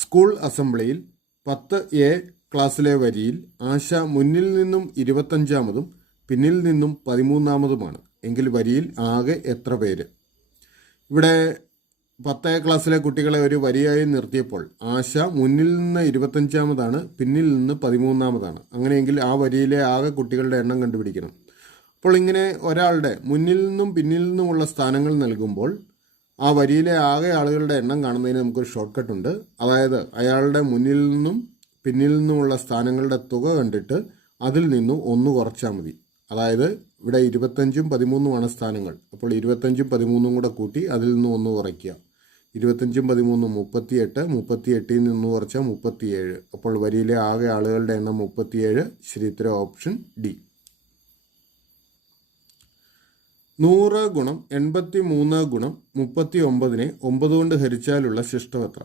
School അസംബ്ലിയിൽ 10A ക്ലാസ്സിലെ വരിയിൽ ആശ മുന്നിൽ നിന്നും 25-മതും പിന്നിൽ നിന്നും 13-മതുമാണ് എങ്കിൽ വരിയിൽ ആകെ എത്ര പേര്? ഇവിടെ 10A ക്ലാസ്സിലെ കുട്ടികളെ ഒരു വരിയായി നിർത്തിയപ്പോൾ ആശ മുന്നിൽ നിന്ന് 25-മതാണ്, പിന്നിൽ നിന്ന് 13-മതാണ്. അങ്ങനെയെങ്കിൽ ആ വരിയിലെ ആകെ കുട്ടികളുടെ എണ്ണം കണ്ടുപിടിക്കണം. അപ്പോൾ ഇങ്ങനെ ഒരാളുടെ മുന്നിൽ നിന്നും പിന്നിൽ നിന്നുമുള്ള സ്ഥാനങ്ങൾ നൽകുമ്പോൾ ആ വരിയിലെ ആകെ ആളുകളുടെ എണ്ണം കാണുന്നതിന് നമുക്കൊരു ഷോർട്ട് കട്ട് ഉണ്ട്. അതായത് അയാളുടെ മുന്നിൽ നിന്നും പിന്നിൽ നിന്നുമുള്ള സ്ഥാനങ്ങളുടെ തുക കണ്ടിട്ട് അതിൽ നിന്നും 1 കുറച്ചാൽ മതി. അതായത് ഇവിടെ 25ഉം 13ഉമാണ് സ്ഥാനങ്ങൾ. അപ്പോൾ 25ഉം 13ഉം കൂടെ കൂട്ടി അതിൽ നിന്ന് 1 കുറയ്ക്കുക. 25ഉം 13ഉം 38, 38ൽ നിന്ന് കുറച്ചാൽ 37. അപ്പോൾ വരിയിലെ ആകെ ആളുകളുടെ എണ്ണം 37. ശരി ഉത്തരം ഓപ്ഷൻ ഡി. 100 ഗുണം 83 ഗുണം 39-നെ 9 കൊണ്ട് ഹരിച്ചാലുള്ള ശിഷ്ടം എത്ര?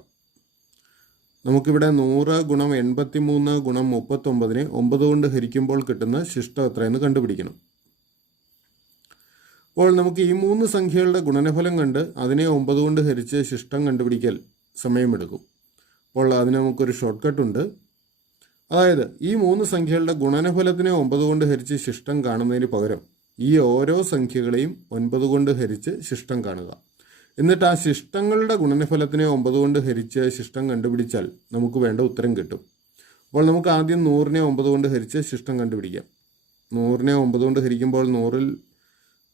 നമുക്കിവിടെ 100 ഗുണം 83 ഗുണം 39-നെ 9 കൊണ്ട് ഹരിക്കുമ്പോൾ കിട്ടുന്ന ശിഷ്ടം എത്രയെന്ന് കണ്ടുപിടിക്കണം. അപ്പോൾ നമുക്ക് ഈ 3 സംഖ്യകളുടെ ഗുണനഫലം കണ്ട് അതിനെ 9 കൊണ്ട് ഹരിച്ച് ശിഷ്ടം കണ്ടുപിടിക്കൽ സമയമെടുക്കും. അപ്പോൾ അതിന് നമുക്കൊരു ഷോർട്ട് കട്ട് ഉണ്ട്. അതായത് ഈ 3 സംഖ്യകളുടെ ഗുണനഫലത്തിനെ 9 കൊണ്ട് ഹരിച്ച് ശിഷ്ടം കാണുന്നതിന് പകരം ഈ ഓരോ സംഖ്യകളെയും 9 കൊണ്ട് ഹരിച്ച് ശിഷ്ടം കാണുക. എന്നിട്ട് ആ ശിഷ്ടങ്ങളുടെ ഗുണനഫലത്തിനെ 9 കൊണ്ട് ഹരിച്ച് ശിഷ്ടം കണ്ടുപിടിച്ചാൽ നമുക്ക് വേണ്ട ഉത്തരം കിട്ടും. അപ്പോൾ നമുക്ക് ആദ്യം 100-നെ 9 കൊണ്ട് ഹരിച്ച് ശിഷ്ടം കണ്ടുപിടിക്കാം. 100-നെ 9 കൊണ്ട് ഹരിക്കുമ്പോൾ 100-ൽ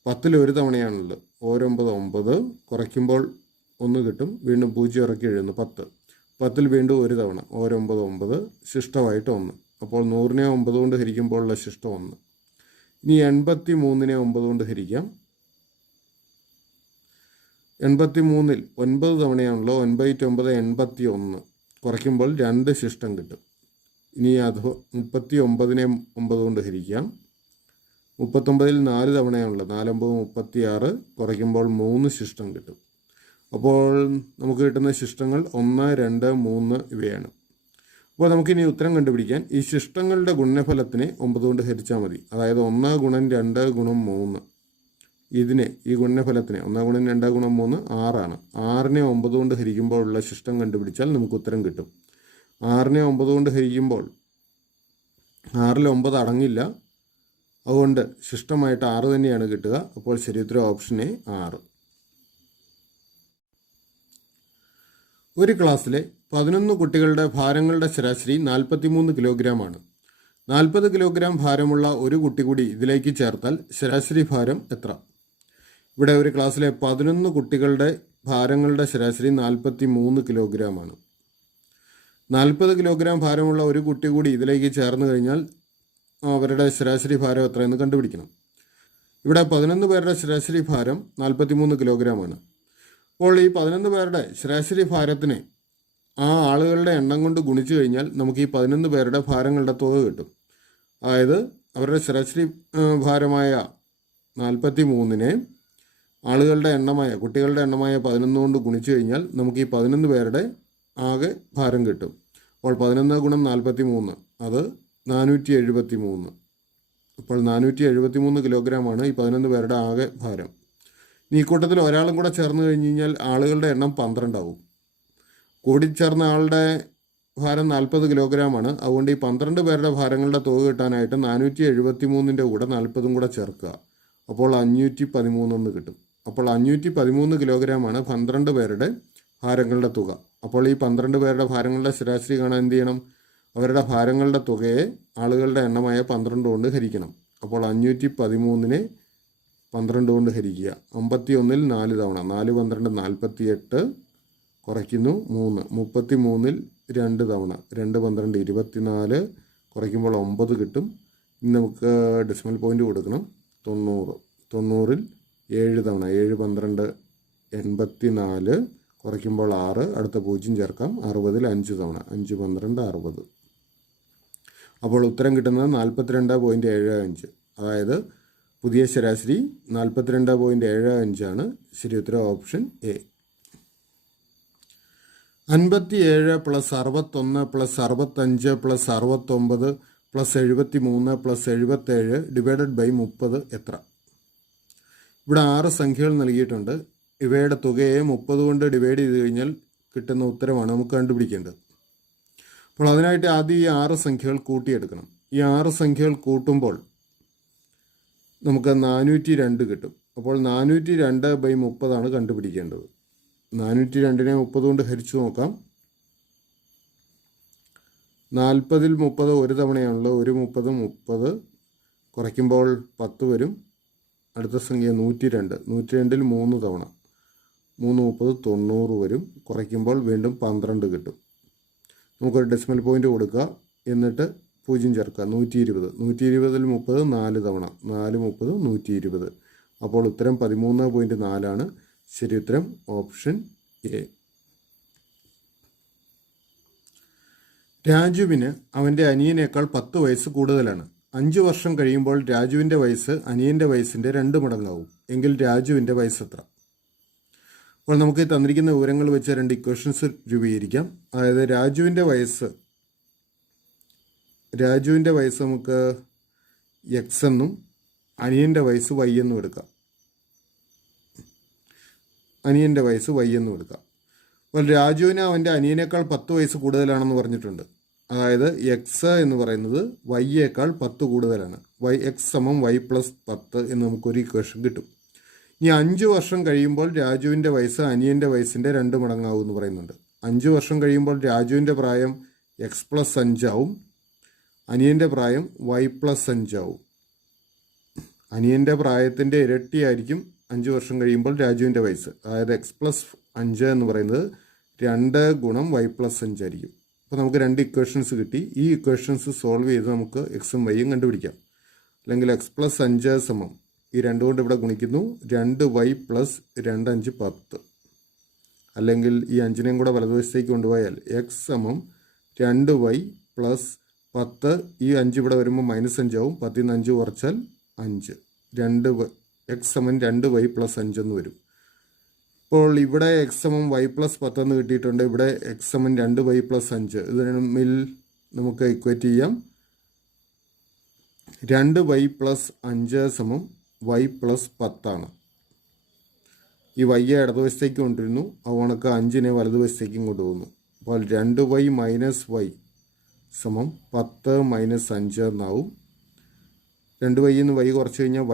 10-ൽ ഒരു തവണയാണുള്ളത്. 9 9 കുറയ്ക്കുമ്പോൾ 1 കിട്ടും. വീണ്ടും 0 ഇറക്കി എഴുതുന്നു 10. 10-ൽ വീണ്ടും ഒരു തവണ 9 9 ശിഷ്ടമായിട്ട് 1. അപ്പോൾ 100-നെ 9 കൊണ്ട് ഹരിക്കുമ്പോൾ ഉള്ള ശിഷ്ടം 1. ഇനി 83-നെ 9 കൊണ്ട് ഹരിക്കാം. 83-ൽ 9 തവണയാണല്ലോ. 9 9 81 കുറയ്ക്കുമ്പോൾ 2 ശിഷ്ടം കിട്ടും. ഇനി അത് 39-നെ 9 കൊണ്ട് ഹരിക്കാം. 39-ൽ 4 തവണയാണല്ലോ. 4 9 36 കുറയ്ക്കുമ്പോൾ 3 ശിഷ്ടം കിട്ടും. അപ്പോൾ നമുക്ക് കിട്ടുന്ന ശിഷ്ടങ്ങൾ 1 2 3 ഇവയാണ്. അപ്പോൾ നമുക്കിനി ഉത്തരം കണ്ടുപിടിക്കാൻ ഈ ശിഷ്ടങ്ങളുടെ ഗുണനഫലത്തിനെ 9 കൊണ്ട് ഹരിച്ചാൽ മതി. അതായത് 1 ഗുണം 2 ഗുണം 3 ഇതിനെ ഈ ഗുണനഫലത്തിനെ 1 ഗുണം 2 ഗുണം 3 6ആണ്. 6-നെ 9 കൊണ്ട് ഹരിക്കുമ്പോൾ ഉള്ള ശിഷ്ടം കണ്ടുപിടിച്ചാൽ നമുക്ക് ഉത്തരം കിട്ടും. 6-നെ 9 കൊണ്ട് ഹരിക്കുമ്പോൾ 6-ൽ 9 അടങ്ങില്ല. അതുകൊണ്ട് ശിഷ്ടമായിട്ട് 6 തന്നെയാണ് കിട്ടുക. അപ്പോൾ ശരി ഉത്തരം ഓപ്ഷൻ എ 6. ഒരു ക്ലാസ്സിലെ 11 കുട്ടികളുടെ ഭാരങ്ങളുടെ ശരാശരി 43 കിലോഗ്രാമാണ്. 40 കിലോഗ്രാം ഭാരമുള്ള ഒരു കുട്ടി കൂടി ഇതിലേക്ക് ചേർത്താൽ ശരാശരി ഭാരം എത്ര? ഇവിടെ ഒരു ക്ലാസ്സിലെ 11 കുട്ടികളുടെ ഭാരങ്ങളുടെ ശരാശരി 43 കിലോഗ്രാമാണ്. 40 കിലോഗ്രാം ഭാരമുള്ള ഒരു കുട്ടി കൂടി ഇതിലേക്ക് ചേർന്ന് കഴിഞ്ഞാൽ അവരുടെ ശരാശരി ഭാരം എത്രയെന്ന് കണ്ടുപിടിക്കണം. ഇവിടെ 11 പേരുടെ ശരാശരി ഭാരം 43 കിലോഗ്രാമാണ്. അപ്പോൾ ഈ 11 പേരുടെ ശരാശരി ഭാരത്തിനെ ആ ആളുകളുടെ എണ്ണം കൊണ്ട് ഗുണിച്ചു കഴിഞ്ഞാൽ നമുക്ക് ഈ 11 പേരുടെ ഭാരങ്ങളുടെ തുക കിട്ടും. അതായത് അവരുടെ ശരാശരി ഭാരമായ 43-നെ ആളുകളുടെ എണ്ണമായ കുട്ടികളുടെ എണ്ണമായ 11 കൊണ്ട് ഗുണിച്ചു കഴിഞ്ഞാൽ നമുക്ക് ഈ 11 പേരുടെ ആകെ ഭാരം കിട്ടും. അപ്പോൾ 11 ഗുണം 43 അത് 473. അപ്പോൾ 473 കിലോഗ്രാമാണ് ഈ 11 പേരുടെ ആകെ ഭാരം. ഈ കൂട്ടത്തിൽ ഒരാളും കൂടെ ചേർന്ന് കഴിഞ്ഞ് കഴിഞ്ഞാൽ ആളുകളുടെ എണ്ണം 12 ആവും. കൂടിച്ചേർന്ന ആളുടെ ഭാരം 40 കിലോഗ്രാമാണ്. അതുകൊണ്ട് ഈ 12 പേരുടെ ഭാരങ്ങളുടെ തുക കിട്ടാനായിട്ട് 473-ൻ്റെ കൂടെ 40 കൂടെ ചേർക്കുക. അപ്പോൾ 513 എന്ന് കിട്ടും. അപ്പോൾ 513 കിലോഗ്രാമാണ് 12 പേരുടെ ഭാരങ്ങളുടെ തുക. അപ്പോൾ ഈ 12 പേരുടെ ഭാരങ്ങളുടെ ശരാശരി കാണാൻ എന്ത് ചെയ്യണം? അവരുടെ ഭാരങ്ങളുടെ തുകയെ ആളുകളുടെ എണ്ണമായ 12 കൊണ്ട് ഹരിക്കണം. അപ്പോൾ 513-നെ 12 കൊണ്ട് ഹരിക്കുക. 51-ൽ 4 തവണ 4 12 48 കുറയ്ക്കുന്നു 3. 33-ൽ 2 തവണ 2 12 24 കുറയ്ക്കുമ്പോൾ 9 കിട്ടും. ഇനി നമുക്ക് ഡെസിമൽ പോയിന്റ് കൊടുക്കണം. 90. 90-ൽ 7 തവണ 7 12 84 കുറയ്ക്കുമ്പോൾ 6. അടുത്ത 0 ചേർക്കാം. 60-ൽ 5 തവണ 5 12 60. അപ്പോൾ ഉത്തരം കിട്ടുന്നത് 42.75. അതായത് പുതിയ ശരാശരി 42.75 ആണ്. ശരി ഉത്തരം option A. 57 plus 61 plus 65 plus 69 plus 73 plus 77 divided by 30 എത്ര? ഇവിടെ 6 സംഖ്യകൾ നൽകിയിട്ടുണ്ട്. ഇവയുടെ തുകയെ 30 കൊണ്ട് ഡിവൈഡ് ചെയ്ത് കഴിഞ്ഞാൽ കിട്ടുന്ന ഉത്തരമാണ് നമുക്ക് കണ്ടുപിടിക്കേണ്ടത്. അപ്പോൾ അതിനായിട്ട് ആദ്യം ഈ 6 സംഖ്യകൾ കൂട്ടിയെടുക്കണം. ഈ 6 സംഖ്യകൾ കൂട്ടുമ്പോൾ നമുക്ക് 402 കിട്ടും. അപ്പോൾ 402/30 കണ്ടുപിടിക്കേണ്ടത്. 402നെ 30 കൊണ്ട് ഹരിച്ചു നോക്കാം. 40ൽ 30 ഒരു തവണയാണല്ലോ. ഒരു 30 കുറയ്ക്കുമ്പോൾ 10 വരും. അടുത്ത സംഖ്യ 102. 102ൽ 3 തവണ 3 30 90 വരും. കുറയ്ക്കുമ്പോൾ വീണ്ടും 12 കിട്ടും. നമുക്കൊരു ഡെസിമൽ പോയിന്റ് കൊടുക്കുക. എന്നിട്ട് 0 ചേർക്കുക. 120. 120ൽ 30 4 തവണ 4 30 120. അപ്പോൾ ഉത്തരം 13.4 ശരി ഉത്തരം ഓപ്ഷൻ എ. രാജുവിന് അവൻ്റെ അനിയനേക്കാൾ 10 വയസ്സ് കൂടുതലാണ്. 5 വർഷം കഴിയുമ്പോൾ രാജുവിൻ്റെ വയസ്സ് അനിയൻ്റെ വയസ്സിൻ്റെ 2 മടങ്ങാവും. എങ്കിൽ രാജുവിൻ്റെ വയസ്സ് എത്ര? അപ്പോൾ നമുക്ക് തന്നിരിക്കുന്ന വിവരങ്ങൾ വെച്ച് 2 ഇക്വേഷൻസ് രൂപീകരിക്കാം. അതായത് രാജുവിൻ്റെ വയസ്സ് നമുക്ക് എക്സ് എന്നും അനിയൻ്റെ വയസ്സ് വൈ എന്നും എടുക്കാം. അപ്പോൾ രാജുവിന് അവൻ്റെ അനിയനേക്കാൾ 10 വയസ്സ് കൂടുതലാണെന്ന് പറഞ്ഞിട്ടുണ്ട്. അതായത് എക്സ് എന്ന് പറയുന്നത് വൈയേക്കാൾ 10 കൂടുതലാണ്. എക്സ് സമം വൈ പ്ലസ് 10 എന്ന് നമുക്കൊരു ഇക്വേഷൻ കിട്ടും. ഇനി 5 വർഷം കഴിയുമ്പോൾ രാജുവിൻ്റെ വയസ്സ് അനിയൻ്റെ വയസ്സിൻ്റെ 2 മടങ്ങാവും എന്ന് പറയുന്നുണ്ട്. 5 വർഷം കഴിയുമ്പോൾ രാജുവിൻ്റെ പ്രായം എക്സ് പ്ലസ് 5 ആവും. അനിയൻ്റെ പ്രായം വൈ പ്ലസ് 5 ആവും. അനിയൻ്റെ പ്രായത്തിൻ്റെ ഇരട്ടിയായിരിക്കും 5 വർഷം കഴിയുമ്പോൾ രാജുവിൻ്റെ വയസ്സ്. അതായത് എക്സ് പ്ലസ് 5 എന്ന് പറയുന്നത് 2 ഗുണം വൈ പ്ലസ് 5 ആയിരിക്കും. അപ്പോൾ നമുക്ക് 2 ഇക്വേഷൻസ് കിട്ടി. ഈ ഇക്വേഷൻസ് സോൾവ് ചെയ്ത് നമുക്ക് എക്സും വൈയും കണ്ടുപിടിക്കാം. അല്ലെങ്കിൽ എക്സ് പ്ലസ് 5 സമം ഈ 2 കൊണ്ട് ഇവിടെ ഗുണിക്കുന്നു 2y പ്ലസ് 2 5 10. അല്ലെങ്കിൽ ഈ 5നെയും കൂടെ വലതുവശത്തേക്ക് കൊണ്ടുപോയാൽ എക്സ് സമം 2y പ്ലസ് 10. ഈ 5 ഇവിടെ വരുമ്പോൾ -5 ആവും. 10ൽ നിന്ന് 5 കുറച്ചാൽ 5. എക്സ് സമം 2y പ്ലസ് 5 എന്ന് വരും. ഇപ്പോൾ ഇവിടെ എക്സ് സമം വൈ പ്ലസ് 10 എന്ന് കിട്ടിയിട്ടുണ്ട്. ഇവിടെ എക്സ് സമം 2y പ്ലസ് 5. ഇത് തമ്മിൽ നമുക്ക് ഇക്വേറ്റ് ചെയ്യാം. 2y പ്ലസ് 5 സമം വൈ പ്ലസ് 10. ഈ വൈയെ ഇടതുവശത്തേക്ക് കൊണ്ടിരുന്നു. അതുകൊണ്ടൊക്കെ 5നെ വലതുവശത്തേക്കും കൊണ്ടുപോകുന്നു. അപ്പോൾ 2y മൈനസ് വൈ സമം 10 മൈനസ് 5 എന്നാവും. 2y നിന്ന് വൈ കുറച്ച് കഴിഞ്ഞാൽ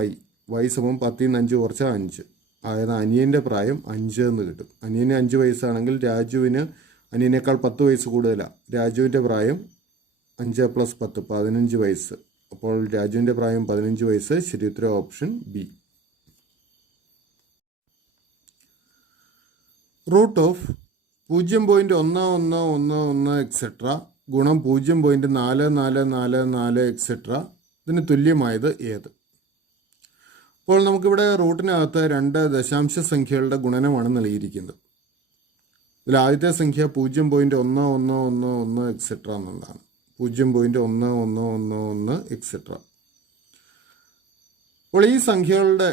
വൈ സമം 10ൽ നിന്ന് 5 കുറച്ചാൽ 5. അതായത് അനിയൻ്റെ പ്രായം 5 എന്ന് കിട്ടും. അനിയന് 5 വയസ്സാണെങ്കിൽ രാജുവിന് അനിയനേക്കാൾ 10 വയസ്സ് കൂടുതലാണ്. രാജുവിൻ്റെ പ്രായം 5 പ്ലസ് 10 15 വയസ്സ്. അപ്പോൾ രാജുവിൻ്റെ പ്രായം 15 വയസ്സ്. ശരി ഉത്തരം option B. Root of 0.1111 etcetera ഗുണം 0.4444 എക്സെട്ര ഇതിന് തുല്യമായത് ഏത്? അപ്പോൾ നമുക്കിവിടെ റൂട്ടിനകത്ത് 2 ദശാംശ സംഖ്യകളുടെ ഗുണനമാണ് നൽകിയിരിക്കുന്നത്. ഇതിൽ ആദ്യത്തെ സംഖ്യ 0.1111 എക്സെട്ര എന്നുള്ളതാണ്. 0.1111 എക്സെട്ര. അപ്പോൾ ഈ സംഖ്യകളുടെ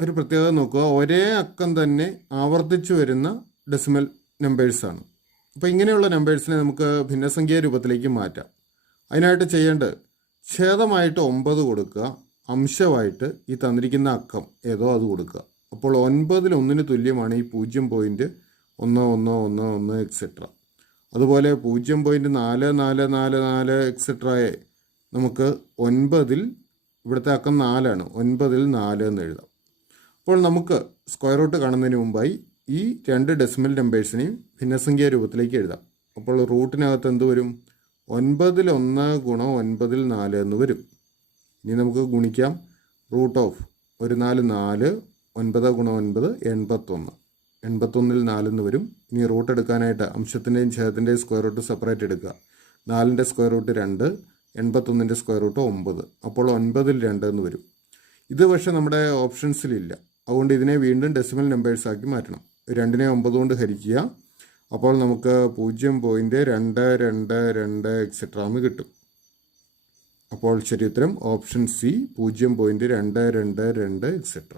ഒരു പ്രത്യേകത നോക്കുക. ഒരേ അക്കം തന്നെ ആവർത്തിച്ചു വരുന്ന ഡെസിമൽ നമ്പേഴ്സാണ്. അപ്പോൾ ഇങ്ങനെയുള്ള നമ്പേഴ്സിനെ നമുക്ക് ഭിന്നസംഖ്യാ രൂപത്തിലേക്ക് മാറ്റാം. അതിനായിട്ട് ചെയ്യേണ്ടത് ഛേദമായിട്ട് 9 കൊടുക്കുക. അംശമായിട്ട് ഈ തന്നിരിക്കുന്ന അക്കം ഏതോ അത് കൊടുക്കുക. അപ്പോൾ 9ൽ 1 തുല്യമാണ് ഈ 0.1111 എക്സെട്ര. അതുപോലെ 0.4444 എക്സെട്രയെ നമുക്ക് 9ൽ ഇവിടുത്തെ അക്കം 4 ആണ്. 9ൽ 4 എന്ന് എഴുതാം. അപ്പോൾ നമുക്ക് സ്ക്വയർ റൂട്ട് കാണുന്നതിന് മുമ്പായി ഈ 2 ഡെസിമൽ നമ്പേഴ്സിനെയും ഭിന്നസംഖ്യാ രൂപത്തിലേക്ക് എഴുതാം. അപ്പോൾ റൂട്ടിനകത്ത് എന്ത് വരും? 9ൽ 1 ഗുണം 9ൽ 4 എന്ന് വരും. ഇനി നമുക്ക് ഗുണിക്കാം. റൂട്ട് ഓഫ് 1 4 4 9 ഗുണം 9 81. 81ൽ 4 എന്ന് വരും. ഇനി റൂട്ട് എടുക്കാനായിട്ട് അംശത്തിൻ്റെയും ഛേദത്തിൻ്റെയും സ്ക്വയർ റൂട്ട് സെപ്പറേറ്റ് എടുക്കുക. 4ൻ്റെ സ്ക്വയർ റൂട്ട് 2, 81ൻ്റെ സ്ക്വയർ റൂട്ട് 9. അപ്പോൾ 9ൽ 2 എന്ന് വരും. ഇത് പക്ഷേ നമ്മുടെ ഓപ്ഷൻസിലില്ല. അതുകൊണ്ട് ഇതിനെ വീണ്ടും ഡെസിമൽ നമ്പേഴ്സ് ആക്കി മാറ്റണം. 2നെ 9 കൊണ്ട് ഹരിക്കുക. അപ്പോൾ നമുക്ക് 0.222 എക്സെട്ര എന്ന് കിട്ടും. അപ്പോൾ ശരി ഉത്തരം ഓപ്ഷൻ സി 0.222 എക്സെട്ര.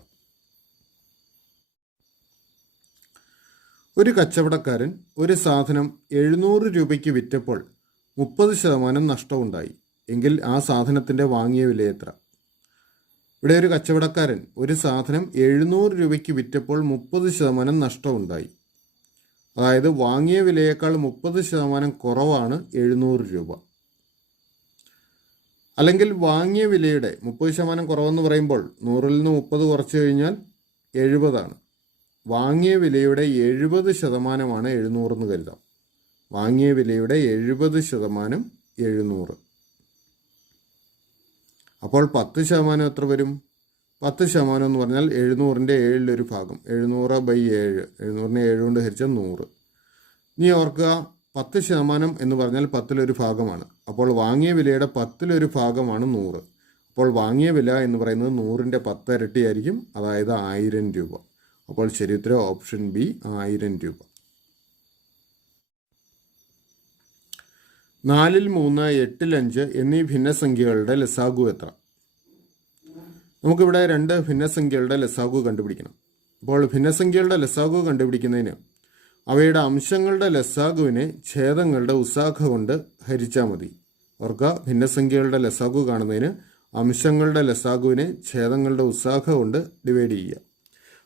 ഒരു കച്ചവടക്കാരൻ ഒരു സാധനം 700 രൂപയ്ക്ക് വിറ്റപ്പോൾ 30% നഷ്ടമുണ്ടായി. എങ്കിൽ ആ സാധനത്തിൻ്റെ വാങ്ങിയ വില എത്ര? ഇവിടെ ഒരു കച്ചവടക്കാരൻ ഒരു സാധനം 700 രൂപയ്ക്ക് വിറ്റപ്പോൾ 30% നഷ്ടമുണ്ടായി. അതായത് വാങ്ങിയ വിലയേക്കാൾ 30% കുറവാണ് 700 രൂപ. അല്ലെങ്കിൽ വാങ്ങിയ വിലയുടെ 30% കുറവെന്ന് പറയുമ്പോൾ 100-ൽ നിന്ന് 30 കുറച്ച് കഴിഞ്ഞാൽ 70 വാങ്ങിയ വിലയുടെ 70% 700 എന്ന് കരുതാം. വാങ്ങിയ വിലയുടെ 70% 700. അപ്പോൾ 10% എത്ര വരും? 10% എന്ന് പറഞ്ഞാൽ 700-ൻ്റെ 7-ലൊരു ഭാഗം. 700/7. 700-നെ 7 കൊണ്ട് ഹരിച്ചാൽ 100. ഇനി ഓർക്കുക, 10% എന്ന് പറഞ്ഞാൽ 10-ലൊരു ഭാഗമാണ്. അപ്പോൾ വാങ്ങിയ വിലയുടെ 10-ലൊരു ഭാഗമാണ് 100. അപ്പോൾ വാങ്ങിയ വില എന്ന് പറയുന്നത് 100-ൻ്റെ 10 ഇരട്ടിയായിരിക്കും, അതായത് 1000 രൂപ. അപ്പോൾ ശരി ഉത്തരം ഓപ്ഷൻ ബി, 1000 രൂപ. 4-ൽ 3, 8-ൽ 5 എന്നീ ഭിന്നസംഖ്യകളുടെ ലസാഗു എത്ര? നമുക്കിവിടെ 2 ഭിന്നസംഖ്യകളുടെ ലസാഗു കണ്ടുപിടിക്കണം. അപ്പോൾ ഭിന്നസംഖ്യകളുടെ ലസാഗു കണ്ടുപിടിക്കുന്നതിന് അവയുടെ അംശങ്ങളുടെ ലസാഗുവിനെ ഛേദങ്ങളുടെ ഉസാഖ കൊണ്ട് ഹരിച്ചാൽ മതി. ഓർക്കുക, ഭിന്നസംഖ്യകളുടെ ലസാഗു കാണുന്നതിന് അംശങ്ങളുടെ ലസാഗുവിനെ ഛേദങ്ങളുടെ ഉസാഖ കൊണ്ട് ഡിവൈഡ് ചെയ്യുക.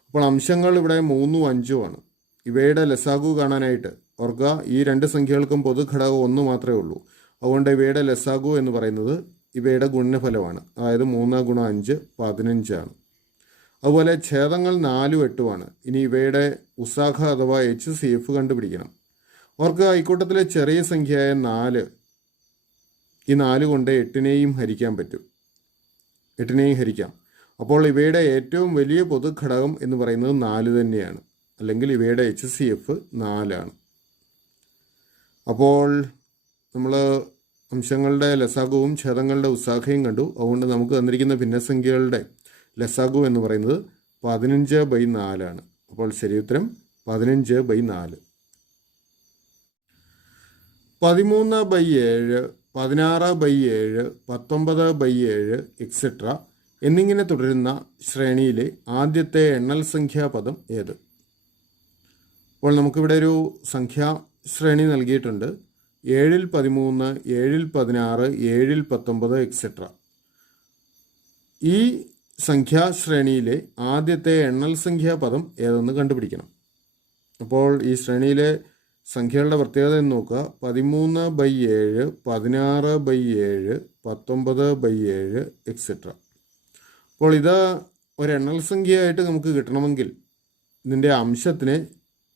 അപ്പോൾ അംശങ്ങൾ ഇവിടെ 3ഉം 5ഉം ആണ്. ഇവയുടെ ലസാഗു കാണാനായിട്ട് ഓർക്കുക, ഈ 2 സംഖ്യകൾക്കും പൊതുഘടകം 1 മാത്രമേ ഉള്ളൂ. അതുകൊണ്ട് ഇവയുടെ ലസാഗു എന്ന് പറയുന്നത് ഇവയുടെ ഗുണനഫലമാണ്. അതായത് 3 × 5 15 ആണ്. അതുപോലെ ഛേദങ്ങൾ 4ഉം 8ഉം ആണ്. ഇനി ഇവയുടെ ഉസാഖ അഥവാ HCF കണ്ടുപിടിക്കണം. ഓർക്കുക, ഇക്കൂട്ടത്തിലെ ചെറിയ സംഖ്യയായ 4, ഈ 4 കൊണ്ട് 8-നെയും ഹരിക്കാൻ പറ്റും. 8-നെയും ഹരിക്കാം. അപ്പോൾ ഇവയുടെ ഏറ്റവും വലിയ പൊതുഘടകം എന്ന് പറയുന്നത് 4 തന്നെയാണ്. അല്ലെങ്കിൽ ഇവയുടെ HCF 4 ആണ്. അപ്പോൾ നമ്മൾ അംശങ്ങളുടെ ലസാഗുവും ഛേദങ്ങളുടെ ഉസാഖയും കണ്ടു. അതുകൊണ്ട് നമുക്ക് തന്നിരിക്കുന്ന ഭിന്നസംഖ്യകളുടെ ലസാഗു എന്ന് പറയുന്നത് 15/4 ആണ്. അപ്പോൾ ശരി ഉത്തരം 15/4. 13/7, 16/7, 19/7 എക്സെട്ര എന്നിങ്ങനെ തുടരുന്ന ശ്രേണിയിലെ ആദ്യത്തെ എണ്ണൽ സംഖ്യാപദം ഏത്? അപ്പോൾ നമുക്കിവിടെ ഒരു സംഖ്യാ ശ്രേണി നൽകിയിട്ടുണ്ട്. 7-ൽ 13, 7-ൽ 16, 7-ൽ 19 എക്സെട്ര. ഈ സംഖ്യാശ്രേണിയിലെ ആദ്യത്തെ എണ്ണൽ സംഖ്യാപദം ഏതെന്ന് കണ്ടുപിടിക്കണം. അപ്പോൾ ഈ ശ്രേണിയിലെ സംഖ്യകളുടെ പ്രത്യേകത എന്ന് നോക്കുക. 13/7, 16/7, 19/7 എക്സെട്ര. അപ്പോൾ ഇത് ഒരു എണ്ണൽ സംഖ്യയായിട്ട് നമുക്ക് കിട്ടണമെങ്കിൽ ഇതിൻ്റെ അംശത്തിനെ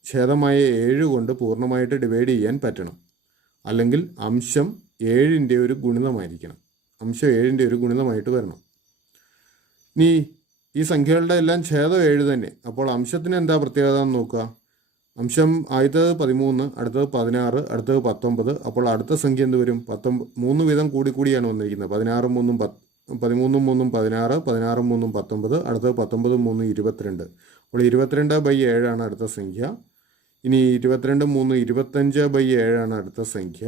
ഛേദമായ 7 കൊണ്ട് പൂർണ്ണമായിട്ട് ഡിവൈഡ് ചെയ്യാൻ പറ്റണം. അല്ലെങ്കിൽ അംശം 7-ൻ്റെ ഒരു ഗുണിതമായിരിക്കണം. അംശം 7-ൻ്റെ ഒരു ഗുണിതമായിട്ട് വരണം. ഇനി ഈ സംഖ്യകളുടെ എല്ലാം ഛേദം 7 തന്നെ. അപ്പോൾ അംശത്തിന് എന്താ പ്രത്യേകത എന്ന് നോക്കുക. അംശം ആദ്യത്തേത് 13, അടുത്തത് 16, അടുത്തത് 19. അപ്പോൾ അടുത്ത സംഖ്യ എന്ത് വരും? 3 വീതം കൂടിയാണ് വന്നിരിക്കുന്നത്. 13-ഉം 3-ഉം 16, 16-ഉം 3-ഉം 19, അടുത്തത് 19-ഉം 3-ഉം 22. അപ്പോൾ 22/7 ആണ് അടുത്ത സംഖ്യ. ഇനി 22-ഉം 3-ഉം 25/7 ആണ് അടുത്ത സംഖ്യ.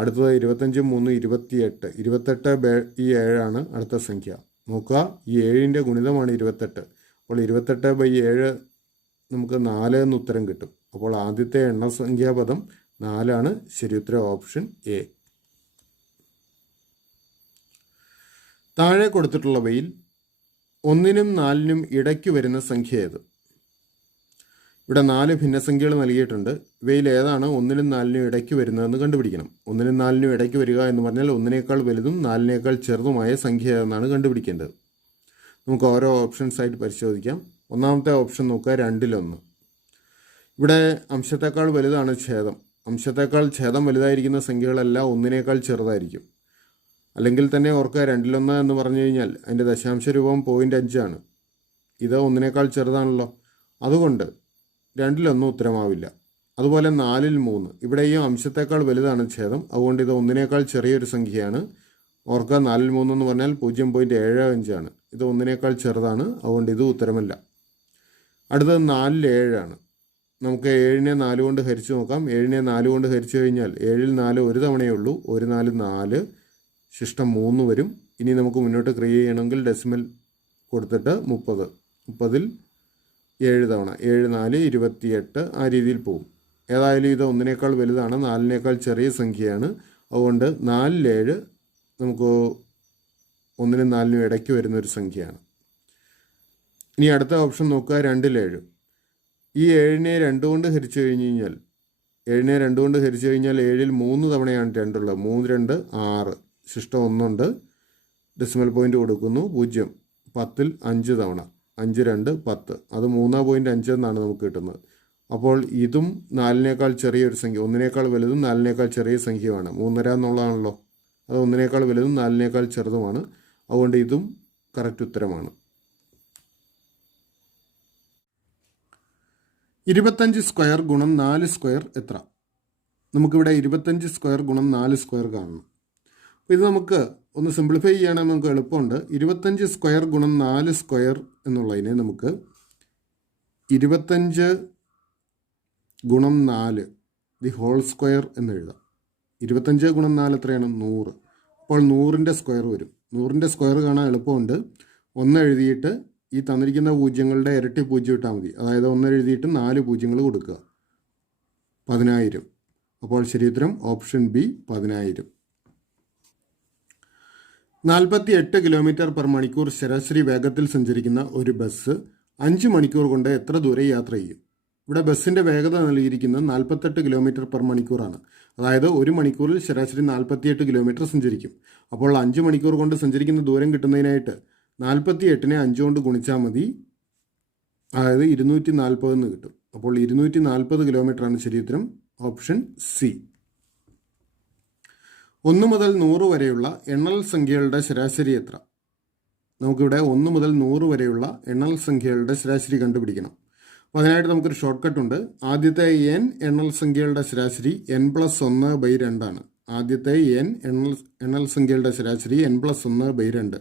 അടുത്തത് 25-ഉം 3-ഉം 28. 28/7 ആണ് അടുത്ത സംഖ്യ. നോക്കുക, ഈ 7-ൻ്റെ ഗുണിതമാണ് 28. അപ്പോൾ 28/7 നമുക്ക് 4 എന്ന് ഉത്തരം കിട്ടും. അപ്പോൾ ആദ്യത്തെ എണ്ണസംഖ്യാപദം 4 ആണ്. ശരി ഉത്തരം ഓപ്ഷൻ എ. താഴെ കൊടുത്തിട്ടുള്ളവയിൽ 1-നും 4-നും ഇടയ്ക്ക് വരുന്ന സംഖ്യ ഏത്? ഇവിടെ 4 ഭിന്നസംഖ്യകൾ നൽകിയിട്ടുണ്ട്. ഇവയിൽ ഏതാണ് 1-നും 4-നും ഇടയ്ക്ക് വരുന്നതെന്ന് കണ്ടുപിടിക്കണം. 1-നും 4-നും ഇടയ്ക്ക് വരിക എന്ന് പറഞ്ഞാൽ 1-നേക്കാൾ വലുതും 4-നേക്കാൾ ചെറുതുമായ സംഖ്യ എന്നാണ് കണ്ടുപിടിക്കേണ്ടത്. നമുക്ക് ഓരോ ഓപ്ഷൻസ് ആയിട്ട് പരിശോധിക്കാം. ഒന്നാമത്തെ ഓപ്ഷൻ നോക്കുക, 2-ൽ 1. ഇവിടെ അംശത്തേക്കാൾ വലുതാണ് ഛേദം. അംശത്തേക്കാൾ ഛേദം വലുതായിരിക്കുന്ന സംഖ്യകളെല്ലാം 1-നേക്കാൾ ചെറുതായിരിക്കും. അല്ലെങ്കിൽ തന്നെ ഓർക്കുക, 2-ൽ 1 എന്ന് പറഞ്ഞു കഴിഞ്ഞാൽ അതിൻ്റെ ദശാംശ രൂപം 0.5 ആണ്. ഇത് 1-നേക്കാൾ ചെറുതാണല്ലോ. അതുകൊണ്ട് 2-ൽ 1 ഉത്തരമാവില്ല. അതുപോലെ 4-ൽ 3, ഇവിടെയും അംശത്തേക്കാൾ വലുതാണ് ഛേദം. അതുകൊണ്ട് ഇത് 1-നേക്കാൾ ചെറിയൊരു സംഖ്യയാണ്. ഓർക്കുക, 4-ൽ 3 എന്ന് പറഞ്ഞാൽ 0.75 ആണ്. ഇത് 1-നേക്കാൾ ചെറുതാണ്. അതുകൊണ്ട് ഇത് ഉത്തരമല്ല. അടുത്തത് 4-ൽ 7 ആണ്. നമുക്ക് 7-നെ 4 കൊണ്ട് ഹരിച്ച് നോക്കാം. 7-നെ 4 കൊണ്ട് ഹരിച്ചു കഴിഞ്ഞാൽ 7-ൽ 4 ഒരു തവണയേ ഉള്ളൂ. 1 4 4, ശിഷ്ടം 3 വരും. ഇനി നമുക്ക് മുന്നോട്ട് ക്രിയ ചെയ്യണമെങ്കിൽ ഡെസിമൽ കൊടുത്തിട്ട് 30. 30-ൽ 7 തവണ 7 4 28, ആ രീതിയിൽ പോകും. ഏതായാലും ഇത് 1-നേക്കാൾ വലുതാണ്, 4-നേക്കാൾ ചെറിയ സംഖ്യയാണ്. അതുകൊണ്ട് 4-ൽ 7 നമുക്ക് 1-നും 4-നും ഇടയ്ക്ക് വരുന്നൊരു സംഖ്യയാണ്. ഇനി അടുത്ത ഓപ്ഷൻ നോക്കുക, 2-ൽ 7. ഈ 7-നെ 2 കൊണ്ട് ഹരിച്ചു കഴിഞ്ഞ് കഴിഞ്ഞാൽ 7നെ 2 കൊണ്ട് ഹരിച്ചു കഴിഞ്ഞാൽ 7ൽ 3 തവണയാണ് 2 ഉള്ളത്. 3 2 6, ശിഷ്ടം 1 ഉണ്ട്, ഡെസിമൽ പോയിന്റ് കൊടുക്കുന്നു 0. 10ൽ 5 തവണ, 5 2 10, അത് 3.5 എന്നാണ് നമുക്ക് കിട്ടുന്നത്. അപ്പോൾ ഇതും 4നേക്കാൾ ചെറിയൊരു സംഖ്യ, 1നേക്കാൾ വലുതും 4നേക്കാൾ ചെറിയ സംഖ്യയുമാണ്. 3.5 എന്നുള്ളതാണല്ലോ, അത് 1നേക്കാൾ വലുതും 4നേക്കാൾ ചെറുതുമാണ്. അതുകൊണ്ട് ഇതും കറക്റ്റ് ഉത്തരമാണ്. 25 സ്ക്വയർ ഗുണം 4 സ്ക്വയർ എത്ര? നമുക്കിവിടെ 25 സ്ക്വയർ ഗുണം 4 സ്ക്വയർ കാണണം. അപ്പോൾ ഇത് നമുക്ക് ഒന്ന് സിംപ്ലിഫൈ ചെയ്യണമെങ്കിൽ നമുക്ക് എളുപ്പമുണ്ട്. 25 സ്ക്വയർ ഗുണം 4 സ്ക്വയർ എന്നുള്ളതിനെ നമുക്ക് 25 ഗുണം 4 ദി ഹോൾ സ്ക്വയർ എന്ന് എഴുതാം. 25 ഗുണം 4 എത്രയാണ്? 100. അപ്പോൾ 100ൻ്റെ സ്ക്വയർ വരും. 100ൻ്റെ സ്ക്വയർ കാണാൻ എളുപ്പമുണ്ട്. 1 എഴുതിയിട്ട് ഈ തന്നിരിക്കുന്ന പൂജ്യങ്ങളുടെ ഇരട്ടി പൂജ്യം ഇട്ടാൽ മതി. അതായത് 1 എഴുതിയിട്ട് 4 പൂജ്യങ്ങൾ കൊടുക്കുക. 10,000. അപ്പോൾ ശരി ഉത്തരം ഓപ്ഷൻ ബി 10,000. 48 കിലോമീറ്റർ പെർ മണിക്കൂർ ശരാശരി വേഗത്തിൽ സഞ്ചരിക്കുന്ന ഒരു ബസ് 5 മണിക്കൂർ കൊണ്ട് എത്ര ദൂരം യാത്ര ചെയ്യും? ഇവിടെ ബസ്സിൻ്റെ വേഗത നൽകിയിരിക്കുന്നത് 48 കിലോമീറ്റർ പെർ മണിക്കൂറാണ്. അതായത് 1 മണിക്കൂറിൽ ശരാശരി 48 കിലോമീറ്റർ സഞ്ചരിക്കും. അപ്പോൾ 5 മണിക്കൂർ കൊണ്ട് സഞ്ചരിക്കുന്ന ദൂരം കിട്ടുന്നതിനായിട്ട് 48നെ 5 കൊണ്ട് ഗുണിച്ചാൽ മതി. അതായത് 240 എന്ന് കിട്ടും. അപ്പോൾ 240 കിലോമീറ്ററാണ് ശരി ഉത്തരം ഓപ്ഷൻ സി. 1 മുതൽ 100 വരെയുള്ള എണ്ണൽ സംഖ്യകളുടെ ശരാശരി എത്ര? നമുക്കിവിടെ 1 മുതൽ 100 വരെയുള്ള എണ്ണൽ സംഖ്യകളുടെ ശരാശരി കണ്ടുപിടിക്കണം. അപ്പോൾ അതിനായിട്ട് നമുക്കൊരു ഷോർട്ട് കട്ട് ഉണ്ട്. ആദ്യത്തെ n എണ്ണൽ സംഖ്യകളുടെ ശരാശരി n+1/2 ആണ്. ആദ്യത്തെ n എണ്ണൽ സംഖ്യകളുടെ ശരാശരി n+1/2.